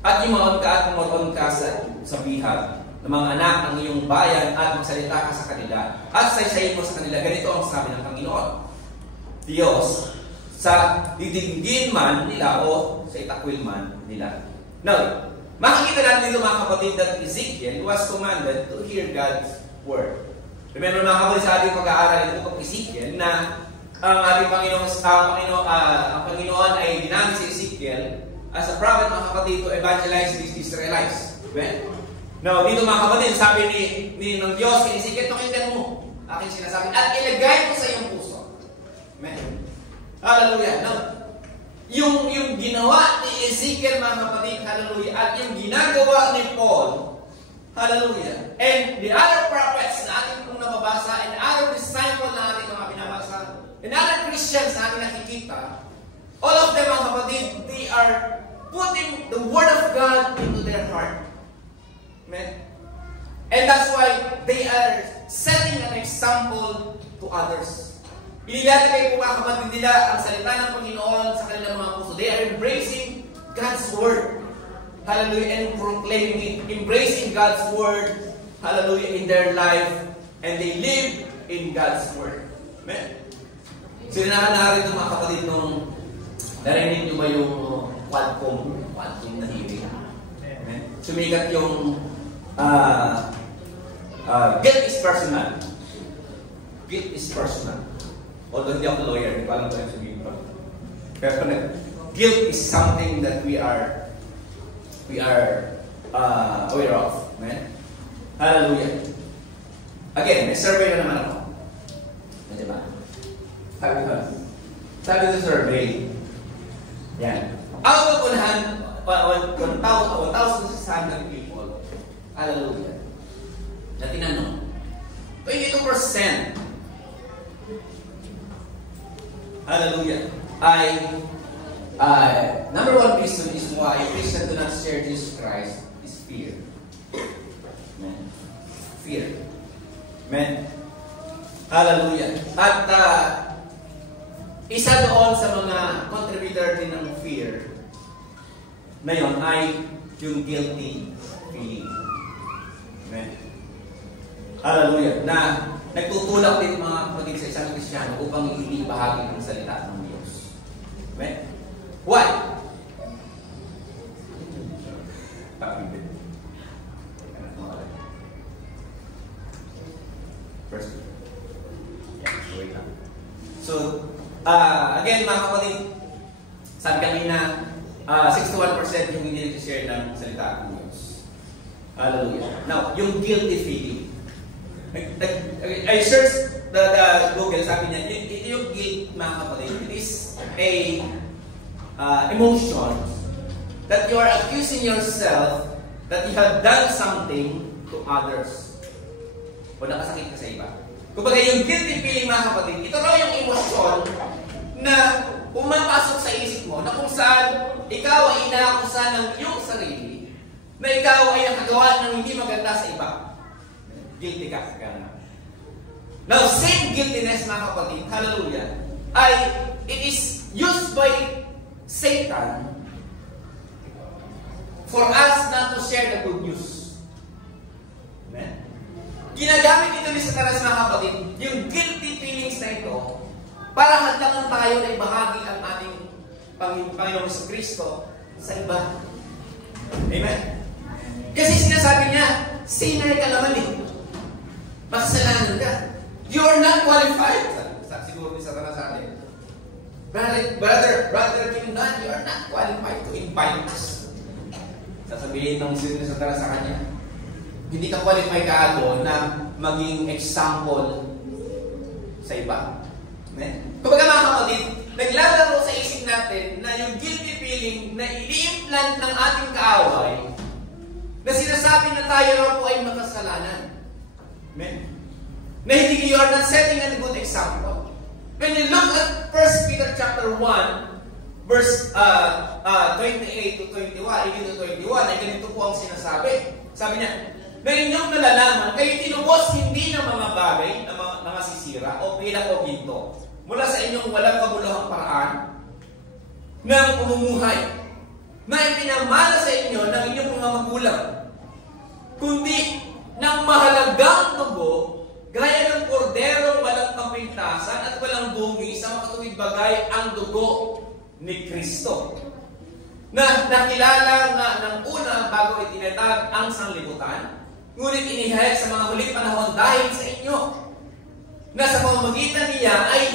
At yumaon ka at kumaroon ka sa bihag ng mga anak ng iyong bayan at magsalita ka sa kanila at saysayin mo sa kanila. Ganito ang sabi ng Panginoon Diyos, sa didinggin man nila o sa itakwil man nila. Now, makikita natin dito mga kapatid that Ezekiel was commanded to hear God's word. Remember mga kapatid sa ating pag-aaral ito pag Ezekiel na ang ating Panginoon ay ginamit si Ezekiel as a prophet mga kapatid to evangelize these Israelites. Okay? Now, dito mga kapatid, sabi ng Diyos kay Ezekiel, pakinggan mo aking sinasabi at ilagay mo sa iyong puso. Amen. Hallelujah. Now, yung ginawa ni Ezekiel mga kapatid, hallelujah, at yung ginagawa ni Paul, hallelujah, and the other prophets na ating pong nababasa, and other disciples na ating mga binabasa, and other Christians na ating nakikita, all of them mga kapatid, they are putting the Word of God into their heart. Amen? And that's why they are setting an example to others. Inilalagay po mga kapatid nila ang salita ng Panginoon sa kanilang mga puso. They are embracing God's Word. Hallelujah. And proclaiming it. Embracing God's Word. Hallelujah. In their life. And they live in God's Word. Amen? Sinanahan na rin mga kapatid nung narinig nyo ba yung Quadcom na hearing? Amen? Sumikat yung guilt is personal. Guilt is personal. Although hindi ako lawyer, hindi ko alam tayo sabihin pa. Pero guilt is something that we are aware of. Amen? Hallelujah. Again, may survey na naman ako. Diba? Sabi sa survey, yan. Out of 1,600 people, hallelujah, na tinanong, 22%, hallelujah, number one reason is why Christians do not share Jesus Christ is fear. Amen. Fear. Amen. Hallelujah. At isa doon sa mga contributor din ng fear na yon ay yung guilty feeling. Amen. Hallelujah. Na nagtutulak din mga kapatid sa isang Kristiyano upang hindi bahagi ng salita ng Diyos. Amen. Why? First. Wait lang. So, again mga kapatid, sabi kanina, 61% yung hindi nag-share ng salita ng Diyos. Hallelujah. Now, yung guilty feeling. I searched the Google, sabi niya, yung guilt mga kapatid, it is a emotion that you are accusing yourself that you have done something to others. O nakasakit ka sa iba. Kumbaga yung guilty feeling mga kapatid, ito raw yung emosyon na pumapasok sa isip mo na kung saan ikaw ay inaakusa ng iyong sarili na ikaw ay nakagawa ng hindi maganda sa iba. Guilty ka. Now, same guiltiness mga kapatid, hallelujah, it is used by Satan for us not to share the good news. Amen? Ginagamit ito ni Satanas mga kapatid, yung guilty feelings na ito, para hadlangan tayo na ibahagi ang ating Panginoong Kristo sa iba. Amen? Kasi sinasabi niya, sinner ka naman eh. Makasalanan ka. You are not qualified. Siguro ni Satanas sa atin. Brother Kingdom, you are not qualified to invite us. Sasabihin ng Satanas sa kanya, hindi ka qualify kaagad na maging example sa iba. Amen? Kumbaga mga kapatid, naglalaro sa isip natin na yung guilty feeling na i-implant ng ating kaaway na sinasabi na tayo na po ay makasalanan. Amen? Na hindi you are not setting a good example. When you look at 1 Peter chapter 1, verse 28 to 21, 18 to 21, ay ganito po ang sinasabi. Sabi niya, na inyong nalalaman, kayo tinubos hindi ng mga bagay na masisira o pilak o ginto mula sa inyong walang kabuluhang paraan ng pamumuhay na ipinamana sa inyo ng inyong mga magulang, kundi ng mahalagang dugo, gaya ng korderong walang kapintasan at walang bungi sa makatuwid bagay ang dugo ni Kristo. Na nakilala nga ng una bago itinatag ang sanglibutan, ngunit inihayag sa mga huling panahon dahil sa inyo, na sa pamamagitan niya ay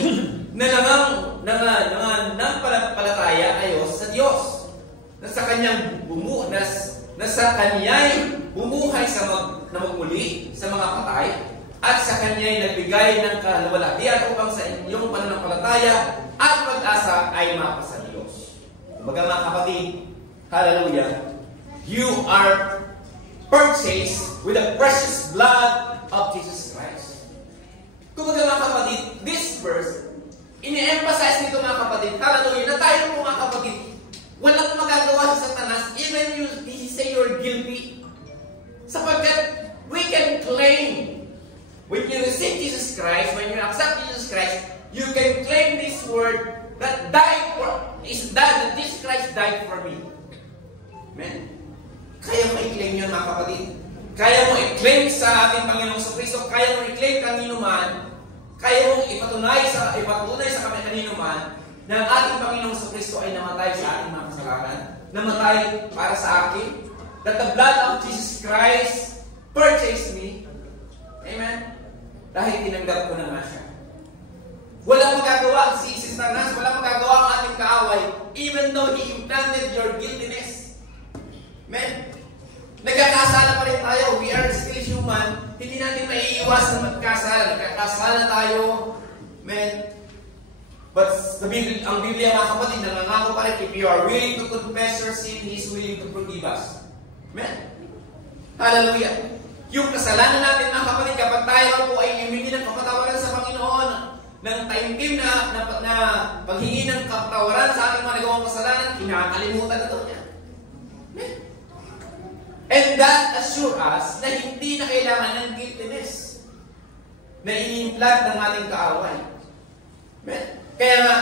nananampalataya kayo sa Diyos, na sa kanya'y bumuhay na magmuli sa mga patay, at sa kanya'y nagbigay ng kaluwalhatian upang sa inyong pananampalataya at pag-asa ay mapasa Diyos. Kumbaga mga kapatid, hallelujah, you are purchased with the precious blood of Jesus Christ. Kumbaga mga kapatid, this verse, ini-emphasize nito mga kapatid, hallelujah, na tayo po mga kapatid, walang magagawa sa Satanas, even you say you're guilty, sapagkat we can claim, when you receive Jesus Christ, when you accept Jesus Christ, you can claim this word that that Jesus Christ died for me. Amen? Kaya mo i-claim yun mga kapatid. Kaya mo i-claim sa ating Panginoong Kristo, kaya mo i-claim kanino man, kaya mo ipatunay sa kami kanino man, na ang ating Panginoong Kristo ay namatay sa ating mga kasalanan, namatay para sa akin, that the blood of Jesus Christ purchased me. Amen? Dahil tinanggap ko na nga siya. Walang magagawa si Satanas, walang magagawa ang ating kaaway, even though he implanted your guiltiness. Amen? Nagkakasala pa rin tayo. We are still human. Hindi natin maiiwasan magkasala. Nagkakasala tayo. Amen? But ang Biblia mga kapatid, nangangako pa rin, if you are willing to confess your sin, He is willing to forgive us. Amen? Hallelujah! Yung kasalanan natin mga kapatid, kapag tayo po ay humingi ng kapatawaran sa Panginoon, ng taimtim na paghingi ng kapatawaran sa ating mga nagawang kasalanan, kinakalimutan na ito niya. Amen? And that assure us na hindi na kailangan ng guiltiness na ini-implant ng ating kaaway. Amen? Kaya nga,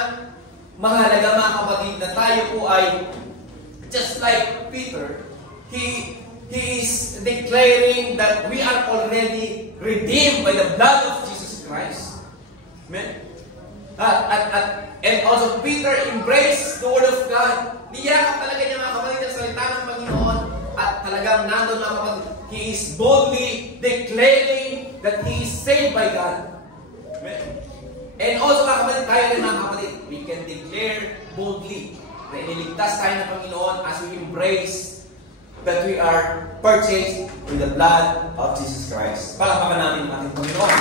mahalaga mga kapatid na tayo po ay, just like Peter, he is declaring that we are already redeemed by the blood of Jesus Christ. Amen? And also Peter embraced the Word of God. Niyakap talaga niya mga kapatid ang salita ng Panginoon. At talagang nandun mga kapatid, he is boldly declaring that he is saved by God. Amen? And also mga kapatid, tayo rin mga kapatid, we can declare boldly na iniligtas tayo ng Panginoon as we embrace that we are purchased with the blood of Jesus Christ. Palakpakan natin ang ating Panginoon.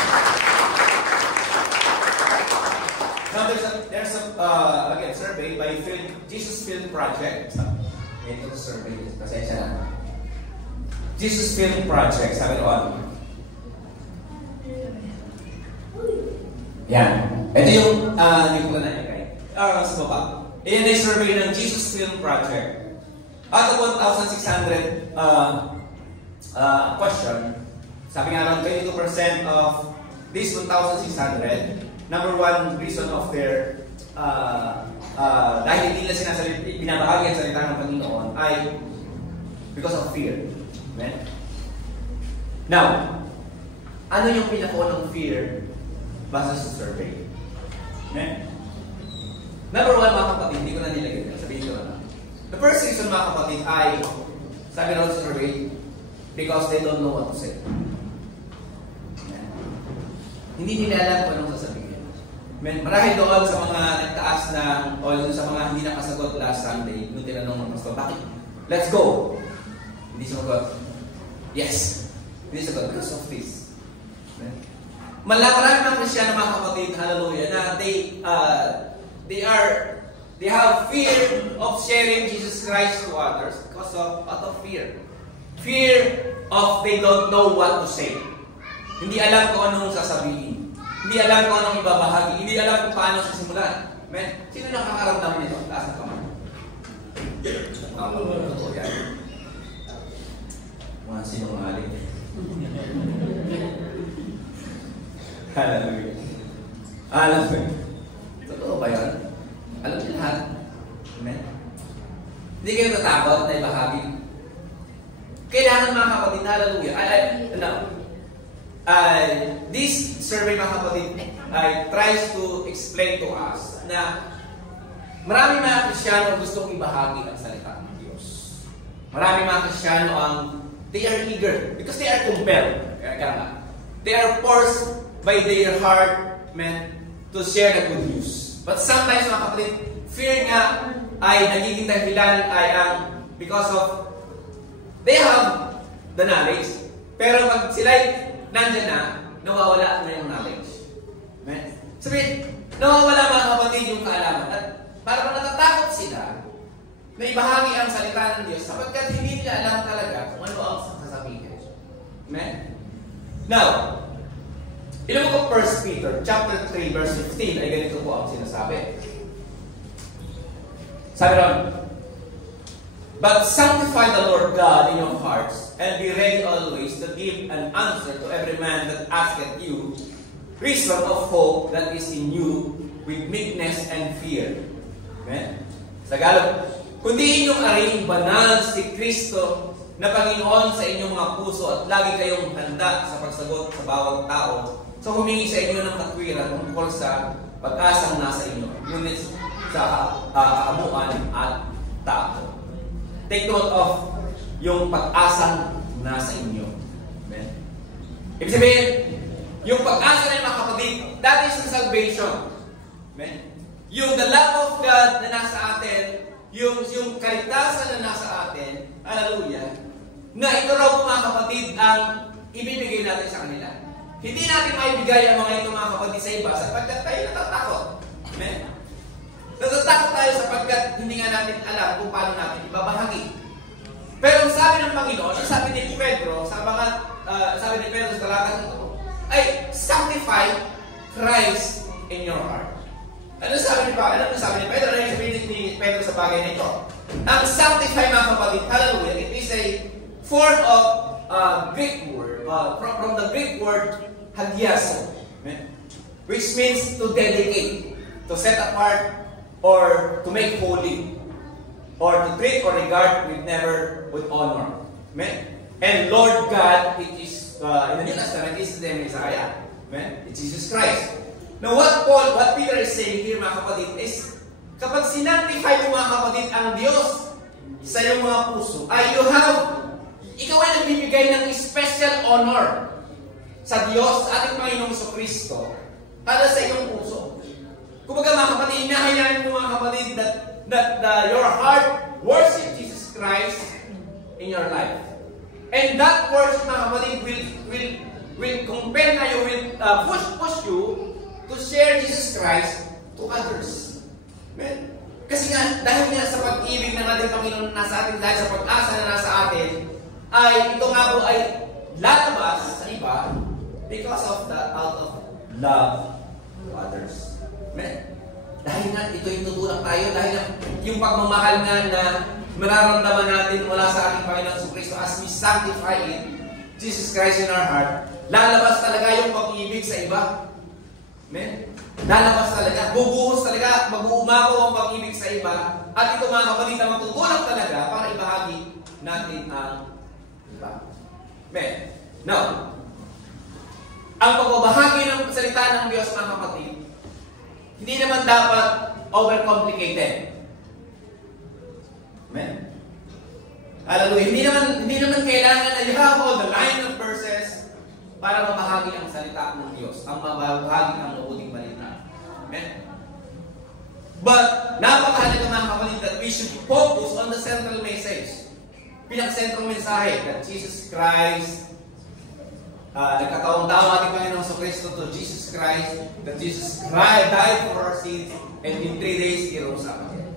Now there's a survey by Jesus Film Project. Ito survey, pasensya na. Jesus Film Project, sabi doon. Yan. Ito yung hindi ko na ikay. Sa baba. Iyan ay survey ng Jesus Film Project. Out of 1,600 question, sabi nga around 22% of these 1,600, number one reason of their dahil hindi nila binabahagi ang salita ng Panginoon ay because of fear. Amen? Now, ano yung pinakaunang fear base sa survey? Amen? Number one, mga kapatid, hindi ko na nilagay. Sabihin ko na. The first reason, mga kapatid, ay sabi na sa survey, because they don't know what to say. Amen? Hindi nila alam kung anong sasabihin. Amen? Marahil doon sa mga nagtaas ng, o sa mga hindi nakasagot last Sunday, nung tinanong ng pastor, bakit? Let's go! Hindi sumagot. Yes. Hindi sumagot. Because of this. Amen? Marami ng Kristyano mga kapatid, hallelujah, na they have fear of sharing Jesus Christ to others because of fear. Fear of they don't know what to say. Hindi alam kung anong sasabihin. Hindi alam kung anong ibabahagi. Hindi alam kung paano sisimulan. Men, sino nakakaramdam nito? Taas na kamay. Totoo yan. Mga sinungaling. Hallelujah. Hallelujah. Totoo ba yan? Alam niyo lahat? Amen? Hindi kayo natakot na ibahagi. Kailangan mga kapatid, hallelujah. This survey mga kapatid tries to explain to us na marami mga Kristiyano gustong ibahagi ang salita ng Diyos. Marami mga Kristiyano they are eager because they are compelled. They are forced by their heart, to share the good news. But sometimes mga kapatid, fear nga ay nagiging dahilan ay because of they have the knowledge, pero pag sila'y nandyan na, nawawala na yung knowledge. Amen? Sabihin, nawawala mga kapatid yung kaalaman. At parang natatakot sila na ibahagi ang salita ng Diyos sapagkat hindi nila alam talaga kung ano ang sasabihin. Amen? Now, in the book of 1 Peter, chapter 3, verse 15, ay ganito po ang sinasabi. Sabi ron, but sanctify the Lord God in your hearts, and be ready always to give an answer to every man that asketh you reason of hope that is in you with meekness and fear. Amen? Sa Tagalog, kundi inyong aring banal si Kristo na Panginoon sa inyong mga puso at lagi kayong handa sa pagsagot sa bawat tao. So humingi sa inyo ng katwiran tungkol sa pag-asang nasa inyo, ngunit sa kaamuan at tao. Take note of yung pag-asang nasa inyo. Amen? Ibig sabihin, yung pag-asa na yung mga kapatid, that is the salvation. Amen? Yung the love of God na nasa atin, yung kaligtasan na nasa atin, hallelujah, na ito raw po mga kapatid ang ibibigay natin sa kanila. Hindi natin maibigay ang mga ito mga kapatid sa iba sapagkat tayo natatakot. Amen? Natatakot tayo sapagkat hindi nga natin alam kung paano natin ibabahagi. Pero ang sabi ng Panginoon, ang sabi ni Pedro, sabi ni Pedro sa talatang ito, ay sanctify Christ in your heart. Ano sabi ni Pedro? Ano sabi ni Pedro? Ano yung sabi ni Pedro sa bagay na ito? Ang sanctify mga kapatid, hallelujah, it is a form of Greek word, from the Greek word hagiaso, which means to dedicate, to set apart, or to make holy, or to treat or regard with honor. Amen? And Lord God, it is, in the New Testament, is the Messiah. Amen? It's Jesus Christ. Now what Peter is saying here mga kapatid is, kapag sinantify mo mga kapatid ang Diyos sa iyong mga puso, ikaw ay nagbibigay ng special honor sa Diyos, sa ating Panginoong Kristo, para sa iyong puso. Kumbaga mga kapatid, hinahayaan mo mga kapatid that your heart worship Jesus Christ in your life. And that worship mga kapatid will compel na you, will push you to share Jesus Christ to others. Amen? Kasi nga, dahil nga sa pag-ibig ng ating Panginoon na nasa atin, dahil sa pag-asa na nasa atin, ay ito nga po ay lalabas sa iba because of out of love to others. Amen? Dahil nga, ito yung tutulak tayo, dahil nga, yung pagmamahal nga na mararamdaman natin mula sa ating Panginoon Kristo as we sanctify it, Jesus Christ in our heart, lalabas talaga yung pag-ibig sa iba. Amen? Lalabas talaga, bubuhos talaga, mag-uumapaw ang pag-ibig sa iba, at ito mga kapatid na matutulak talaga para ibahagi natin ang iba. Amen? Now, ang pagbabahagi ng salita ng Diyos mga kapatid, hindi naman dapat overcomplicated. Amen? Hallelujah. Hindi naman kailangan na you have all the line of verses para mabahagi ang salita ng Diyos, ang mabahagi ang mabuting balita. Amen? But, napakahalaga mga kapatid that we should focus on the central message. Pinaka-central mensahe that Jesus Christ, nagkataong-tao ating Panginoon sa Kristo to Jesus Christ, that Jesus Christ died for our sins, and in 3 days, He rose up again.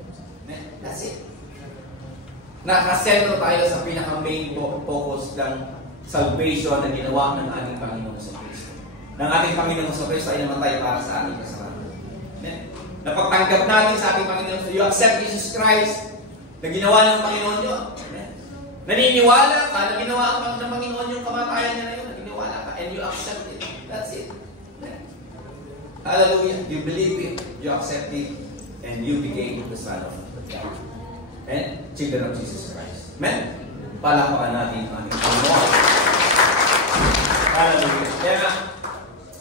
Amen? That's it. nakasentro tayo sa pinaka-main focus ng salvation na ginawa ng ating Panginoon sa Kristo. Ng ating Panginoon sa Kristo ay namatay para sa ating kasalanan. Napagtanggap natin sa ating Panginoon, you accept Jesus Christ na ginawa ng Panginoon yun. Naniniwala ka na ginawa ng Panginoon yung kamatayan niya na yun. Naniniwala ka and you accept it. That's it. Hallelujah. You believe it, you accept it, and you became the son of God. And children of Jesus Christ. Amen? Palakpakan natin ang ating Panginoon. Hallelujah. Kaya,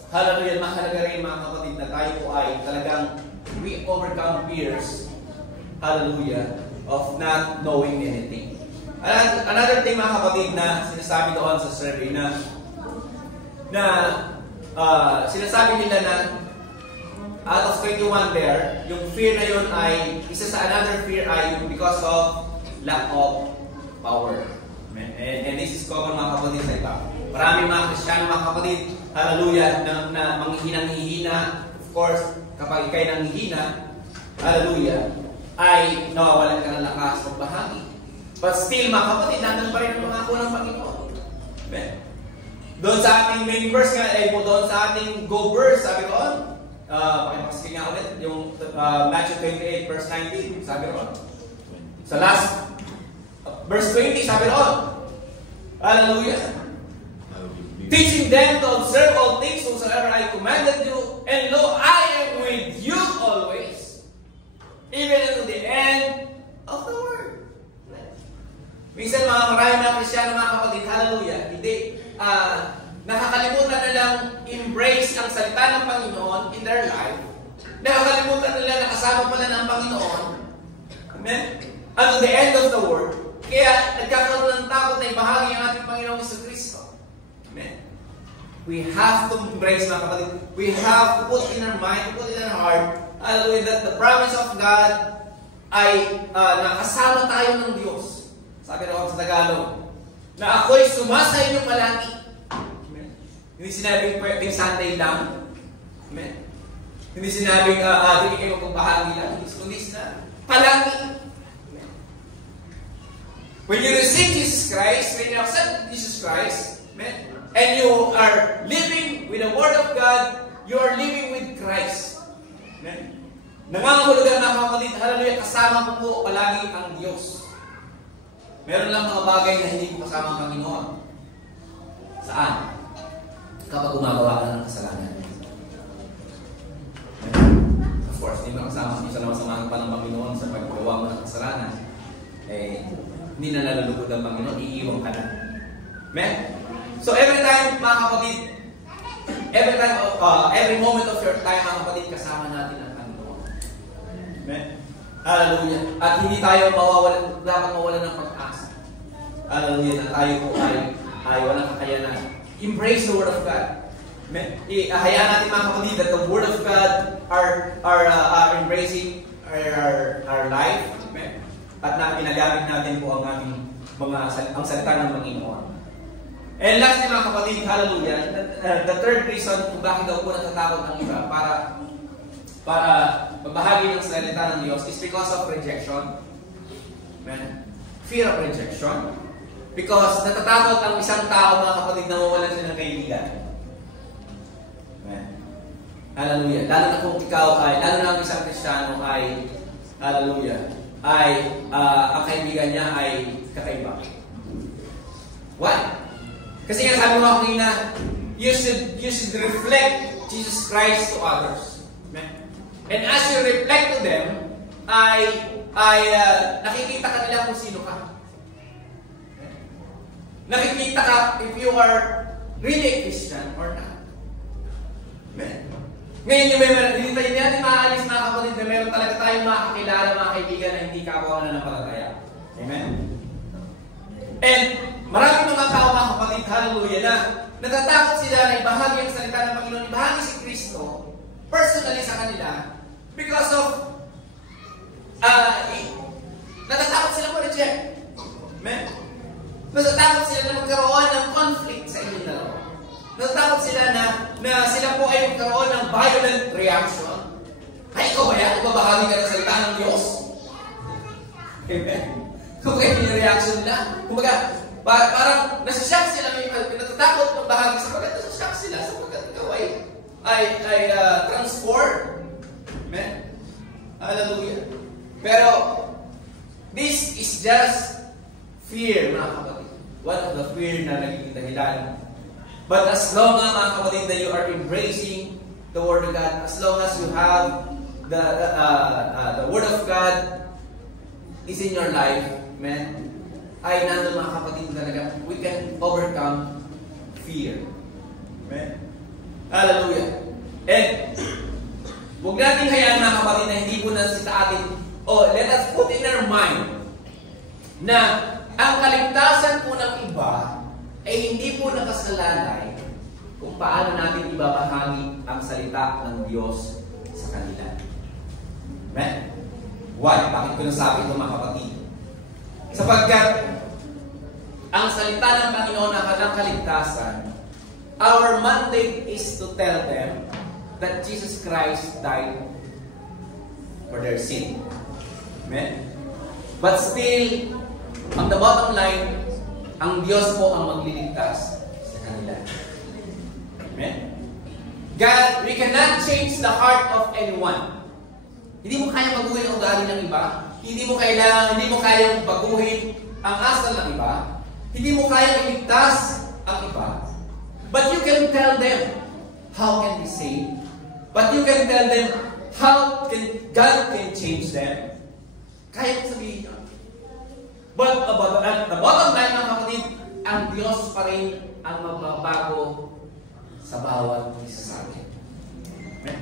hallelujah, mahalaga rin mga kapatid na tayo po ay talagang we overcome fears, hallelujah, of not knowing anything. Another thing mga kapatid na sinasabi doon sa survey na sinasabi nila na out of 21 there, yung fear na yun ay, isa sa another fear ay because of lack of power. And this is common mga kapatid sa iba. Maraming mga Kristiyano mga kapatid, hallelujah, na manghihinang-hihina. Of course, kapag ikay nanghihina, hallelujah, ay nawawalan ka ng lakas o bahagi. But still mga kapatid, nandun pa rin ang mga ng Panginoon. Amen. Doon sa ating main verse nga, doon sa ating go verse, sabi doon, pakipakaskin nga ulit, yung Matthew 28 verse 19, sabi doon. Sa last, verse 20, sabi doon, hallelujah, teaching them to observe all things whatsoever I commanded you, and lo, I am with you always, even unto the end of the world. Minsan maraming mga Kristiyano mga kapatid, hallelujah, hindi, nakakalimutan na lang embrace ang salita ng Panginoon in their life. Nakakalimutan nila na kasama pala ng Panginoon. Amen? At the end of the world, kaya nagkakaroon ng takot na ibahagi ang ating Panginoon sa Kristo. Amen? We have to embrace mga kapatid. We have to put in our mind, put in our heart, hallelujah, that the promise of God ay nakasama tayo ng Diyos. Sabi na sa Tagalog, na ako'y sumasa inyong palagi. Amen. Hindi sinabing pwedeng Sunday lang. Amen. Hindi sinabing hindi kayo magpapahagi lang. Kundi na palagi. Amen. When you receive Jesus Christ, when you accept Jesus Christ, amen, and you are living with the Word of God, you are living with Christ. Amen. Nangangahulugan mga kapatid, hallelujah, kasama ko po palagi ang Diyos. Meron lang mga bagay na hindi ko kasama ang Panginoon. Saan? Kapag gumagawa ka ng kasalanan. Of course, hindi mo kasama. Isa naman samahan pa ng Panginoon sa paggawa mo ng kasalanan. Hindi na nalulugod ang Panginoon, iiwan ka na. Amen? So every time, mga kapatid, every moment of your time, mga kapatid, kasama natin ang Panginoon. Amen? Hallelujah. At hindi tayo dapat mawalan ng pag-asa. Hallelujah. Na tayo po ay walang kakayanan. Embrace the Word of God. Hayaan natin mga kapatid that the Word of God are embracing our life. At na ginagamit natin po ang ating ang salita ng Panginoon. And lastly mga kapatid, hallelujah, the third reason kung bakit daw po natatakot ng iba para mabahagi ng salita ng Diyos is because of rejection. Amen. Fear of rejection. Because natatakot ang isang tao, mga kapatid, na mawalan siya ng kaibigan. Amen. Hallelujah. Lalo na kung ikaw lalo na ang isang Kristiyano ay, hallelujah, ang kaibigan niya ay kakaiba. Why? Kasi nga sabi mo kanina, you should reflect Jesus Christ to others. Amen. And as you reflect to them, nakikita ka nila kung sino ka. Nakikita ka if you are really a Christian or not. Amen. Ngayon, hindi natin maaalis mga kapatid na meron talaga tayong makakilala mga kaibigan na hindi kapwa na napalataya. Amen. And maraming mga tao mga kapatid, hallelujah, na natatakot sila na ibahagi ang salita ng Panginoon, ibahagi si Kristo personally sa kanila because of natatakot sila ma-reject. Amen? Natatakot sila na magkaroon ng conflict sa inyong dalawa. Natatakot sila na sila po ay magkaroon ng violent reaction. Ay, ikaw ba yan? Ibabahagi ka ng salita ng Diyos? Amen? Kumbaga, yung reaction nila. Kumbaga, parang nasashock sila, may natatakot ng bahagi sapagkat nasashock sila sapagkat ikaw ay transformed. Amen? Hallelujah. Pero, this is just fear, mga kapatid. One of the fear na nagiging dahilan. But as long as, mga kapatid, that you are embracing the Word of God, as long as you have the Word of God is in your life, amen, ay nandun, mga kapatid, talaga, we can overcome fear. Amen? Hallelujah. And, huwag natin hayaan, mga kapatid, na hindi po nasita atin, let us put in our mind na ang kaligtasan po ng iba ay hindi po nakasalalay kung paano natin ibabahagi ang salita ng Diyos sa kanila. Amen? Why? Bakit ko nasabi ito, mga kapatid? Sapagkat ang salita ng Panginoon na kanyang kaligtasan, our mandate is to tell them that Jesus Christ died for their sin. Amen? But still, on the bottom line, ang Diyos po ang magliligtas sa kanila. Amen? God, we cannot change the heart of anyone. Hindi mo kaya baguhin ang ugali ng iba. Hindi mo kayang baguhin ang asal ng iba. Hindi mo kayang iligtas ang iba. But you can tell them how can be saved. But you can tell them how God can change them. Kaya mo sabihin nyo. But at the bottom line, mga kapatid, ang Diyos pa rin ang magbabago sa bawat isa sa atin. Amen?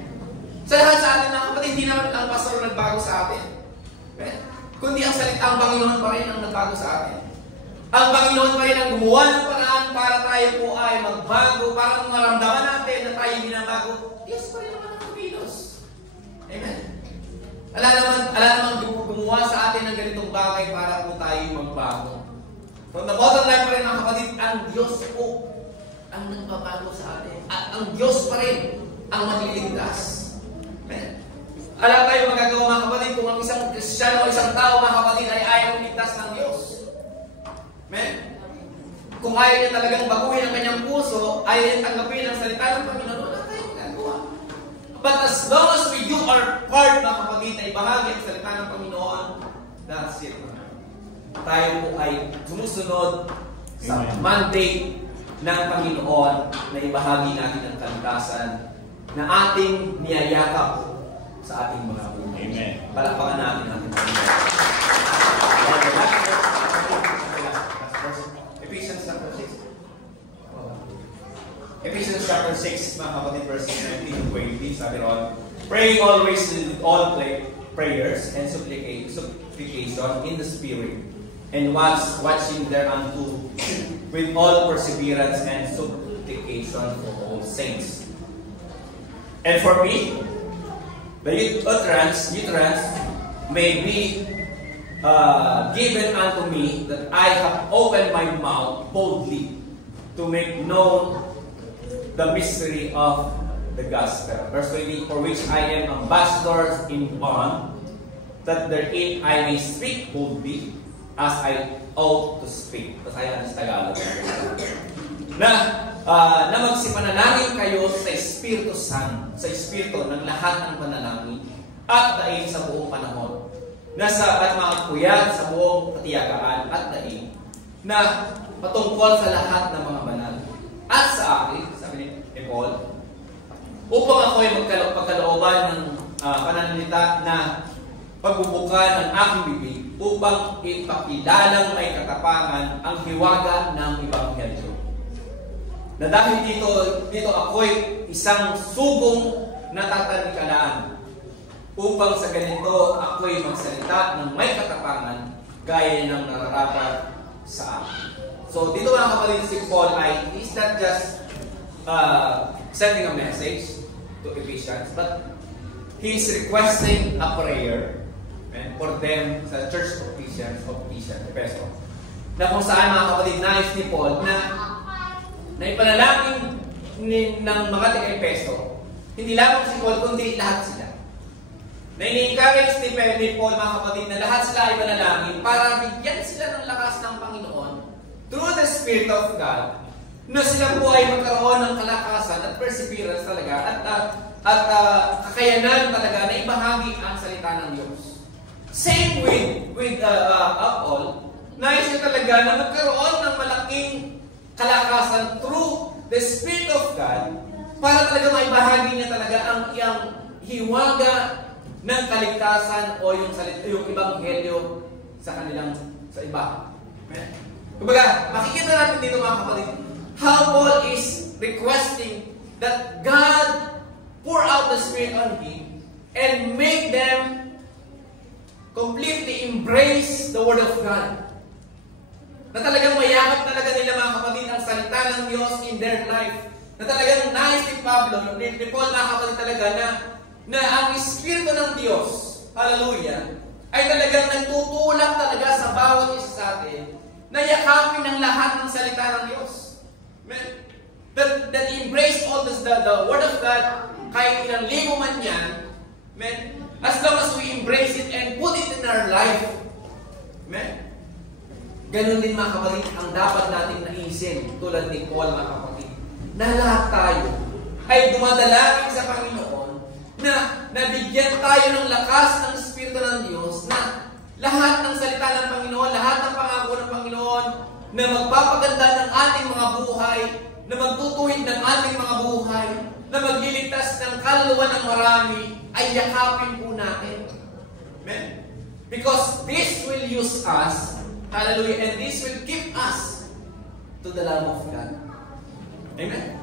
Sa lahat sa atin, mga kapatid, hindi naman ang pastor nagbago sa atin. Amen? Kundi ang salitang Panginoon pa rin ang nagbago sa atin. Ang Panginoon pa rin ang gumawa ng paraan para tayo po ay magbago, para maramdaman natin na tayo binabago. Diyos pa rin naman ang kumilos. Amen? Ala naman gumawa sa atin ng ganitong bagay para po tayo magbago. From the bottom line pa rin, mga kapatid, ang Diyos po ang nagbabago sa atin. At ang Diyos pa rin ang magliligtas. Amen? Alam tayo magagawa, mga kapatid, kung ang isang Kristiyano o isang tao, mga kapatid, ay ayaw ligtas ng Diyos. Amen? Kung ayaw niya talagang baguhin ang kanyang puso, ayaw niya tanggapin ang salita ng Panginoon, wala tayong magagawa. But as long as we do our part, mga kapatid, ay bahagi ang salita ng Panginoon, that's it. Tayo po ay sumusunod sa mandate ng Panginoon na ibahagi natin ang kaligtasan na ating niyayakap sa ating mga buhay. Amen. Palakpakan natin ang ating Panginoon. Ephesians chapter 6. Ephesians chapter 6, mga kapatid, verses 19 to 20, sabi ron, praying always with all prayers and supplication in the Spirit, and watching thereunto with all perseverance and supplication for all saints. And for me, the utterance may be given unto me, that I have opened my mouth boldly to make known the mystery of the gospel. Verse 20, for which I am ambassador in bond, that therein I may speak boldly as I ought to speak. Tapos ayan sa Tagalog. Na magsipanalangin kayo sa Espiritu Santo, sa Espiritu ng lahat ng panalangin at daig sa buong panahon. At mga puyat sa buong katiyagaan at daig na patungkol sa lahat ng mga banal. At sa akin, sabi ni Paul, upang ako ay magkalooban ng pananalita na pagbubuka ng aking bibig upang ipakilalang may katapangan ang hiwaga ng Ebanghelyo. Na dahil dito ako'y isang subong natatalikalaan upang sa ganito ako'y magsalita ng may katapangan gaya ng nararapat sa akin. So dito, mga kapatid, si Paul ay is not just sending a message to Ephesians, but he's requesting a prayer for them sa Church of Ephesians, Efeso. Na kung saan, mga kapatid, nais ni Paul na ipanalangin ng mga taga-Efeso, hindi lamang si Paul, kundi lahat sila. na ini-encourage ni Paul, mga kapatid, na lahat sila ay manalangin para bigyan sila ng lakas ng Panginoon through the Spirit of God, na sila po ay magkaroon ng kalakasan at perseverance talaga at kakayanan talaga na ibahagi ang salita ng Diyos. Same with Paul, nais niya talaga na magkaroon ng malaking kalakasan through the Spirit of God para talaga maibahagi niya talaga ang iyang hiwaga ng kaligtasan o yung ebanghelyo sa iba. Kumbaga, makikita natin dito, mga kapatid, how Paul is requesting that God pour out the Spirit on him and make them completely embrace the Word of God. Na talagang mayakap talaga nila, mga kapatid, ang salita ng Diyos in their life. Na talagang nais ni Pablo, ni Paul, mga kapatid, talaga na ang Espiritu ng Diyos, hallelujah, ay talagang nagtutulak talaga sa bawat isa sa atin na yakapin ng lahat ng salita ng Diyos. Amen? That embrace all the Word of God, kahit ilang libo man yan, amen? As long as we embrace it and put it in our life. Amen? Ganun din, mga kapatid, ang dapat natin naisin, tulad ni Paul, mga kapatid, na lahat tayo ay dumadalangin sa Panginoon na nabigyan tayo ng lakas ng Espiritu ng Diyos, na lahat ng salita ng Panginoon, lahat ng pangako ng Panginoon, na magpapaganda ng ating mga buhay, na magtutuwid ng ating mga buhay, na magliligtas ng kaluluwa ng marami, ay yakapin po natin. Amen? Because this will use us, hallelujah, and this will keep us to the love of God. Amen?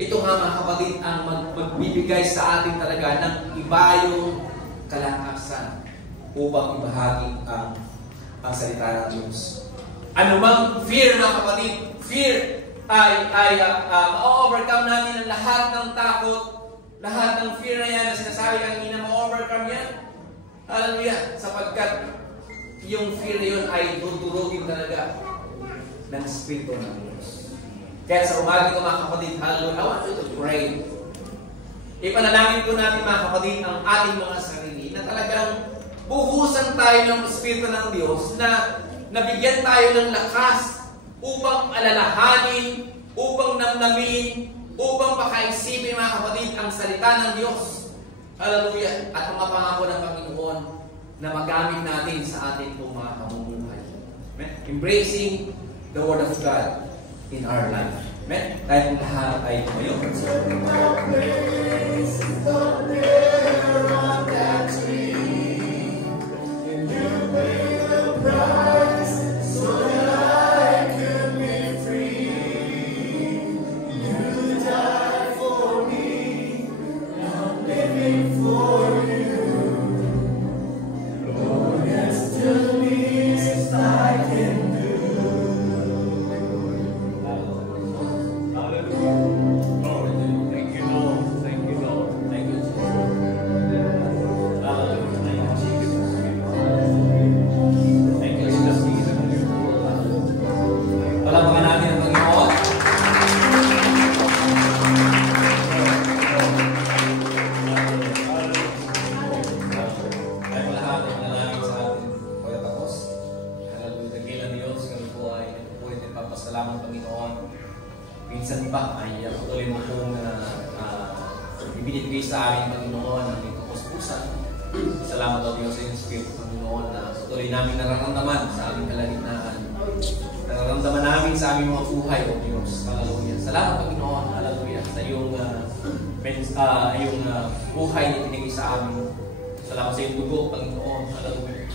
Ito nga, mga kapatid, ang magbibigay sa atin talaga ng ibayong kalakasan upang ibahagi ang salita ng Diyos. Ano mang fear, mga kapatid, fear ay ma-overcome natin ang lahat ng takot, lahat ng fear na yan na sinasabi kanina, ma-overcome yan. Hallelujah! Sapagkat yung fear na yun ay dudurugin talaga ng Espiritu ng Diyos. Kaya sa umaga ito, mga kapatid, hallelujah, I want you to pray. Ipanalangin po natin, mga kapatid, ang ating mga sarili na talagang buhusan tayo ng Espiritu ng Diyos, na nabigyan tayo ng lakas upang alalahanin, upang namnamin, upang pakaisipin, mga kapatid, ang salita ng Diyos. Hallelujah! At mga pangako ng Panginoon na magamit natin sa ating mga kamumuhay. Embracing the Word of God in our life. Amen? Tayo lahat ay tumayo. Ibinibigay sa amin, Panginoon, ang ito puspusan. Salamat o Diyos sa iyong Espiritu, Panginoon, na patuloy namin nararamdaman sa aming kalagitnaan. Nararamdaman namin sa aming mga buhay, o Diyos. Hallelujah. Salamat, Panginoon. Hallelujah. Sa iyong buhay na pinigay sa amin. Salamat sa iyong dugo, Panginoon. Hallelujah.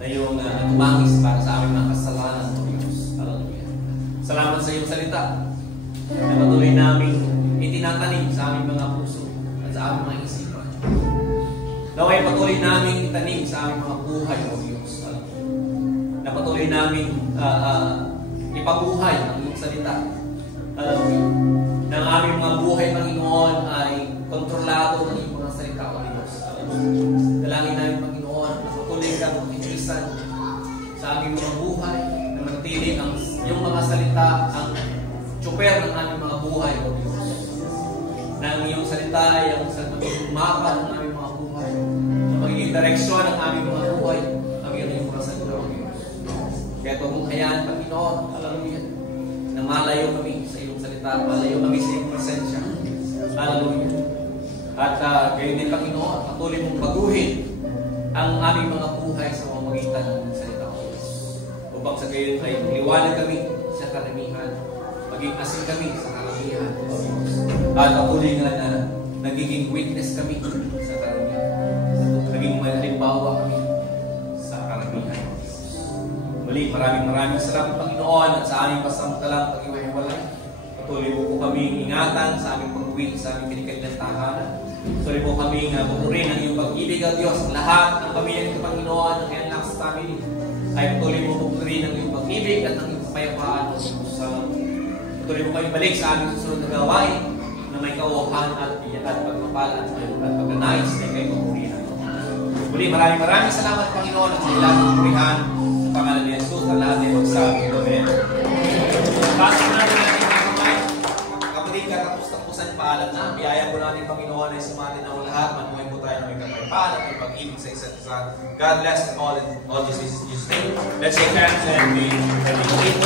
Na iyong tumangis para sa aming mga kasalanan, o Diyos. Hallelujah. Salamat sa iyong salita na patuloy namin itinatanim sa aming mga puso at sa aming mga isipan. Naway patuloy namin itanim sa aming mga buhay, O Diyos. Na patuloy namin ipabuhay ang iyong salita. Na ang aming mga buhay, Panginoon, ay kontrolado ng iyong mga salita, O Diyos. Dalangin namin, Panginoon, na patuloy kang makikrisan sa aming mga buhay, na manatili ang iyong mga salita, ang tsuper ng aming mga buhay, O Diyos. Na ang iyong salita ay ang sa maging mapa ng aming mga buhay. maging direksyon ng aming mga buhay, ang iyong mga salita, O Diyos. Kaya huwag mong hayaan, Panginoon, hallelujah, na malayo kami sa iyong salita, malayo kami sa iyong presensya. Hallelujah. At gayon din, Panginoon, patuloy mong baguhin ang aming mga buhay sa pamamagitan ng salita ko. Upang sa gayon ay liwanag kami sa karamihan, maging asin kami sa karamihan, O Diyos. At patuloy nga na nagiging witness kami sa karamihan. Naging halimbawa kami sa karamihan. Muli, maraming salamat, Panginoon, at sa aming pasamantalang pag-iwahiwalay. Patuloy mo po kami ingatan sa aming pag-uwi, sa aming kinikailang tahanan. Patuloy mo kami bukurin ang iyong pag-ibig, at Diyos, lahat ng pamilya ng Panginoon, ng Enlax family, ay patuloy mo bukurin ang iyong pag-ibig at ang iyong kapayapaan. Patuloy mo kami balik sa aming susunod na gawain na may kauwahan at pagpapalaan at pag-anayos na kayo pagpurihan. Muli, maraming salamat, Panginoon, at sa ilang pagpurihan sa pangalan ni Jesus na lahat ay magsabi. Amen. Pasok natin natin ang kamay. Kapatid, katapos-tapusan paalam na. Biyaya po natin, Panginoon, ay sumatin ang lahat. Manuhay po tayo na may kapayapaan at may pag-ibig sa isa't isa. God bless all in all Jesus' name. Let's shake hands and be ready.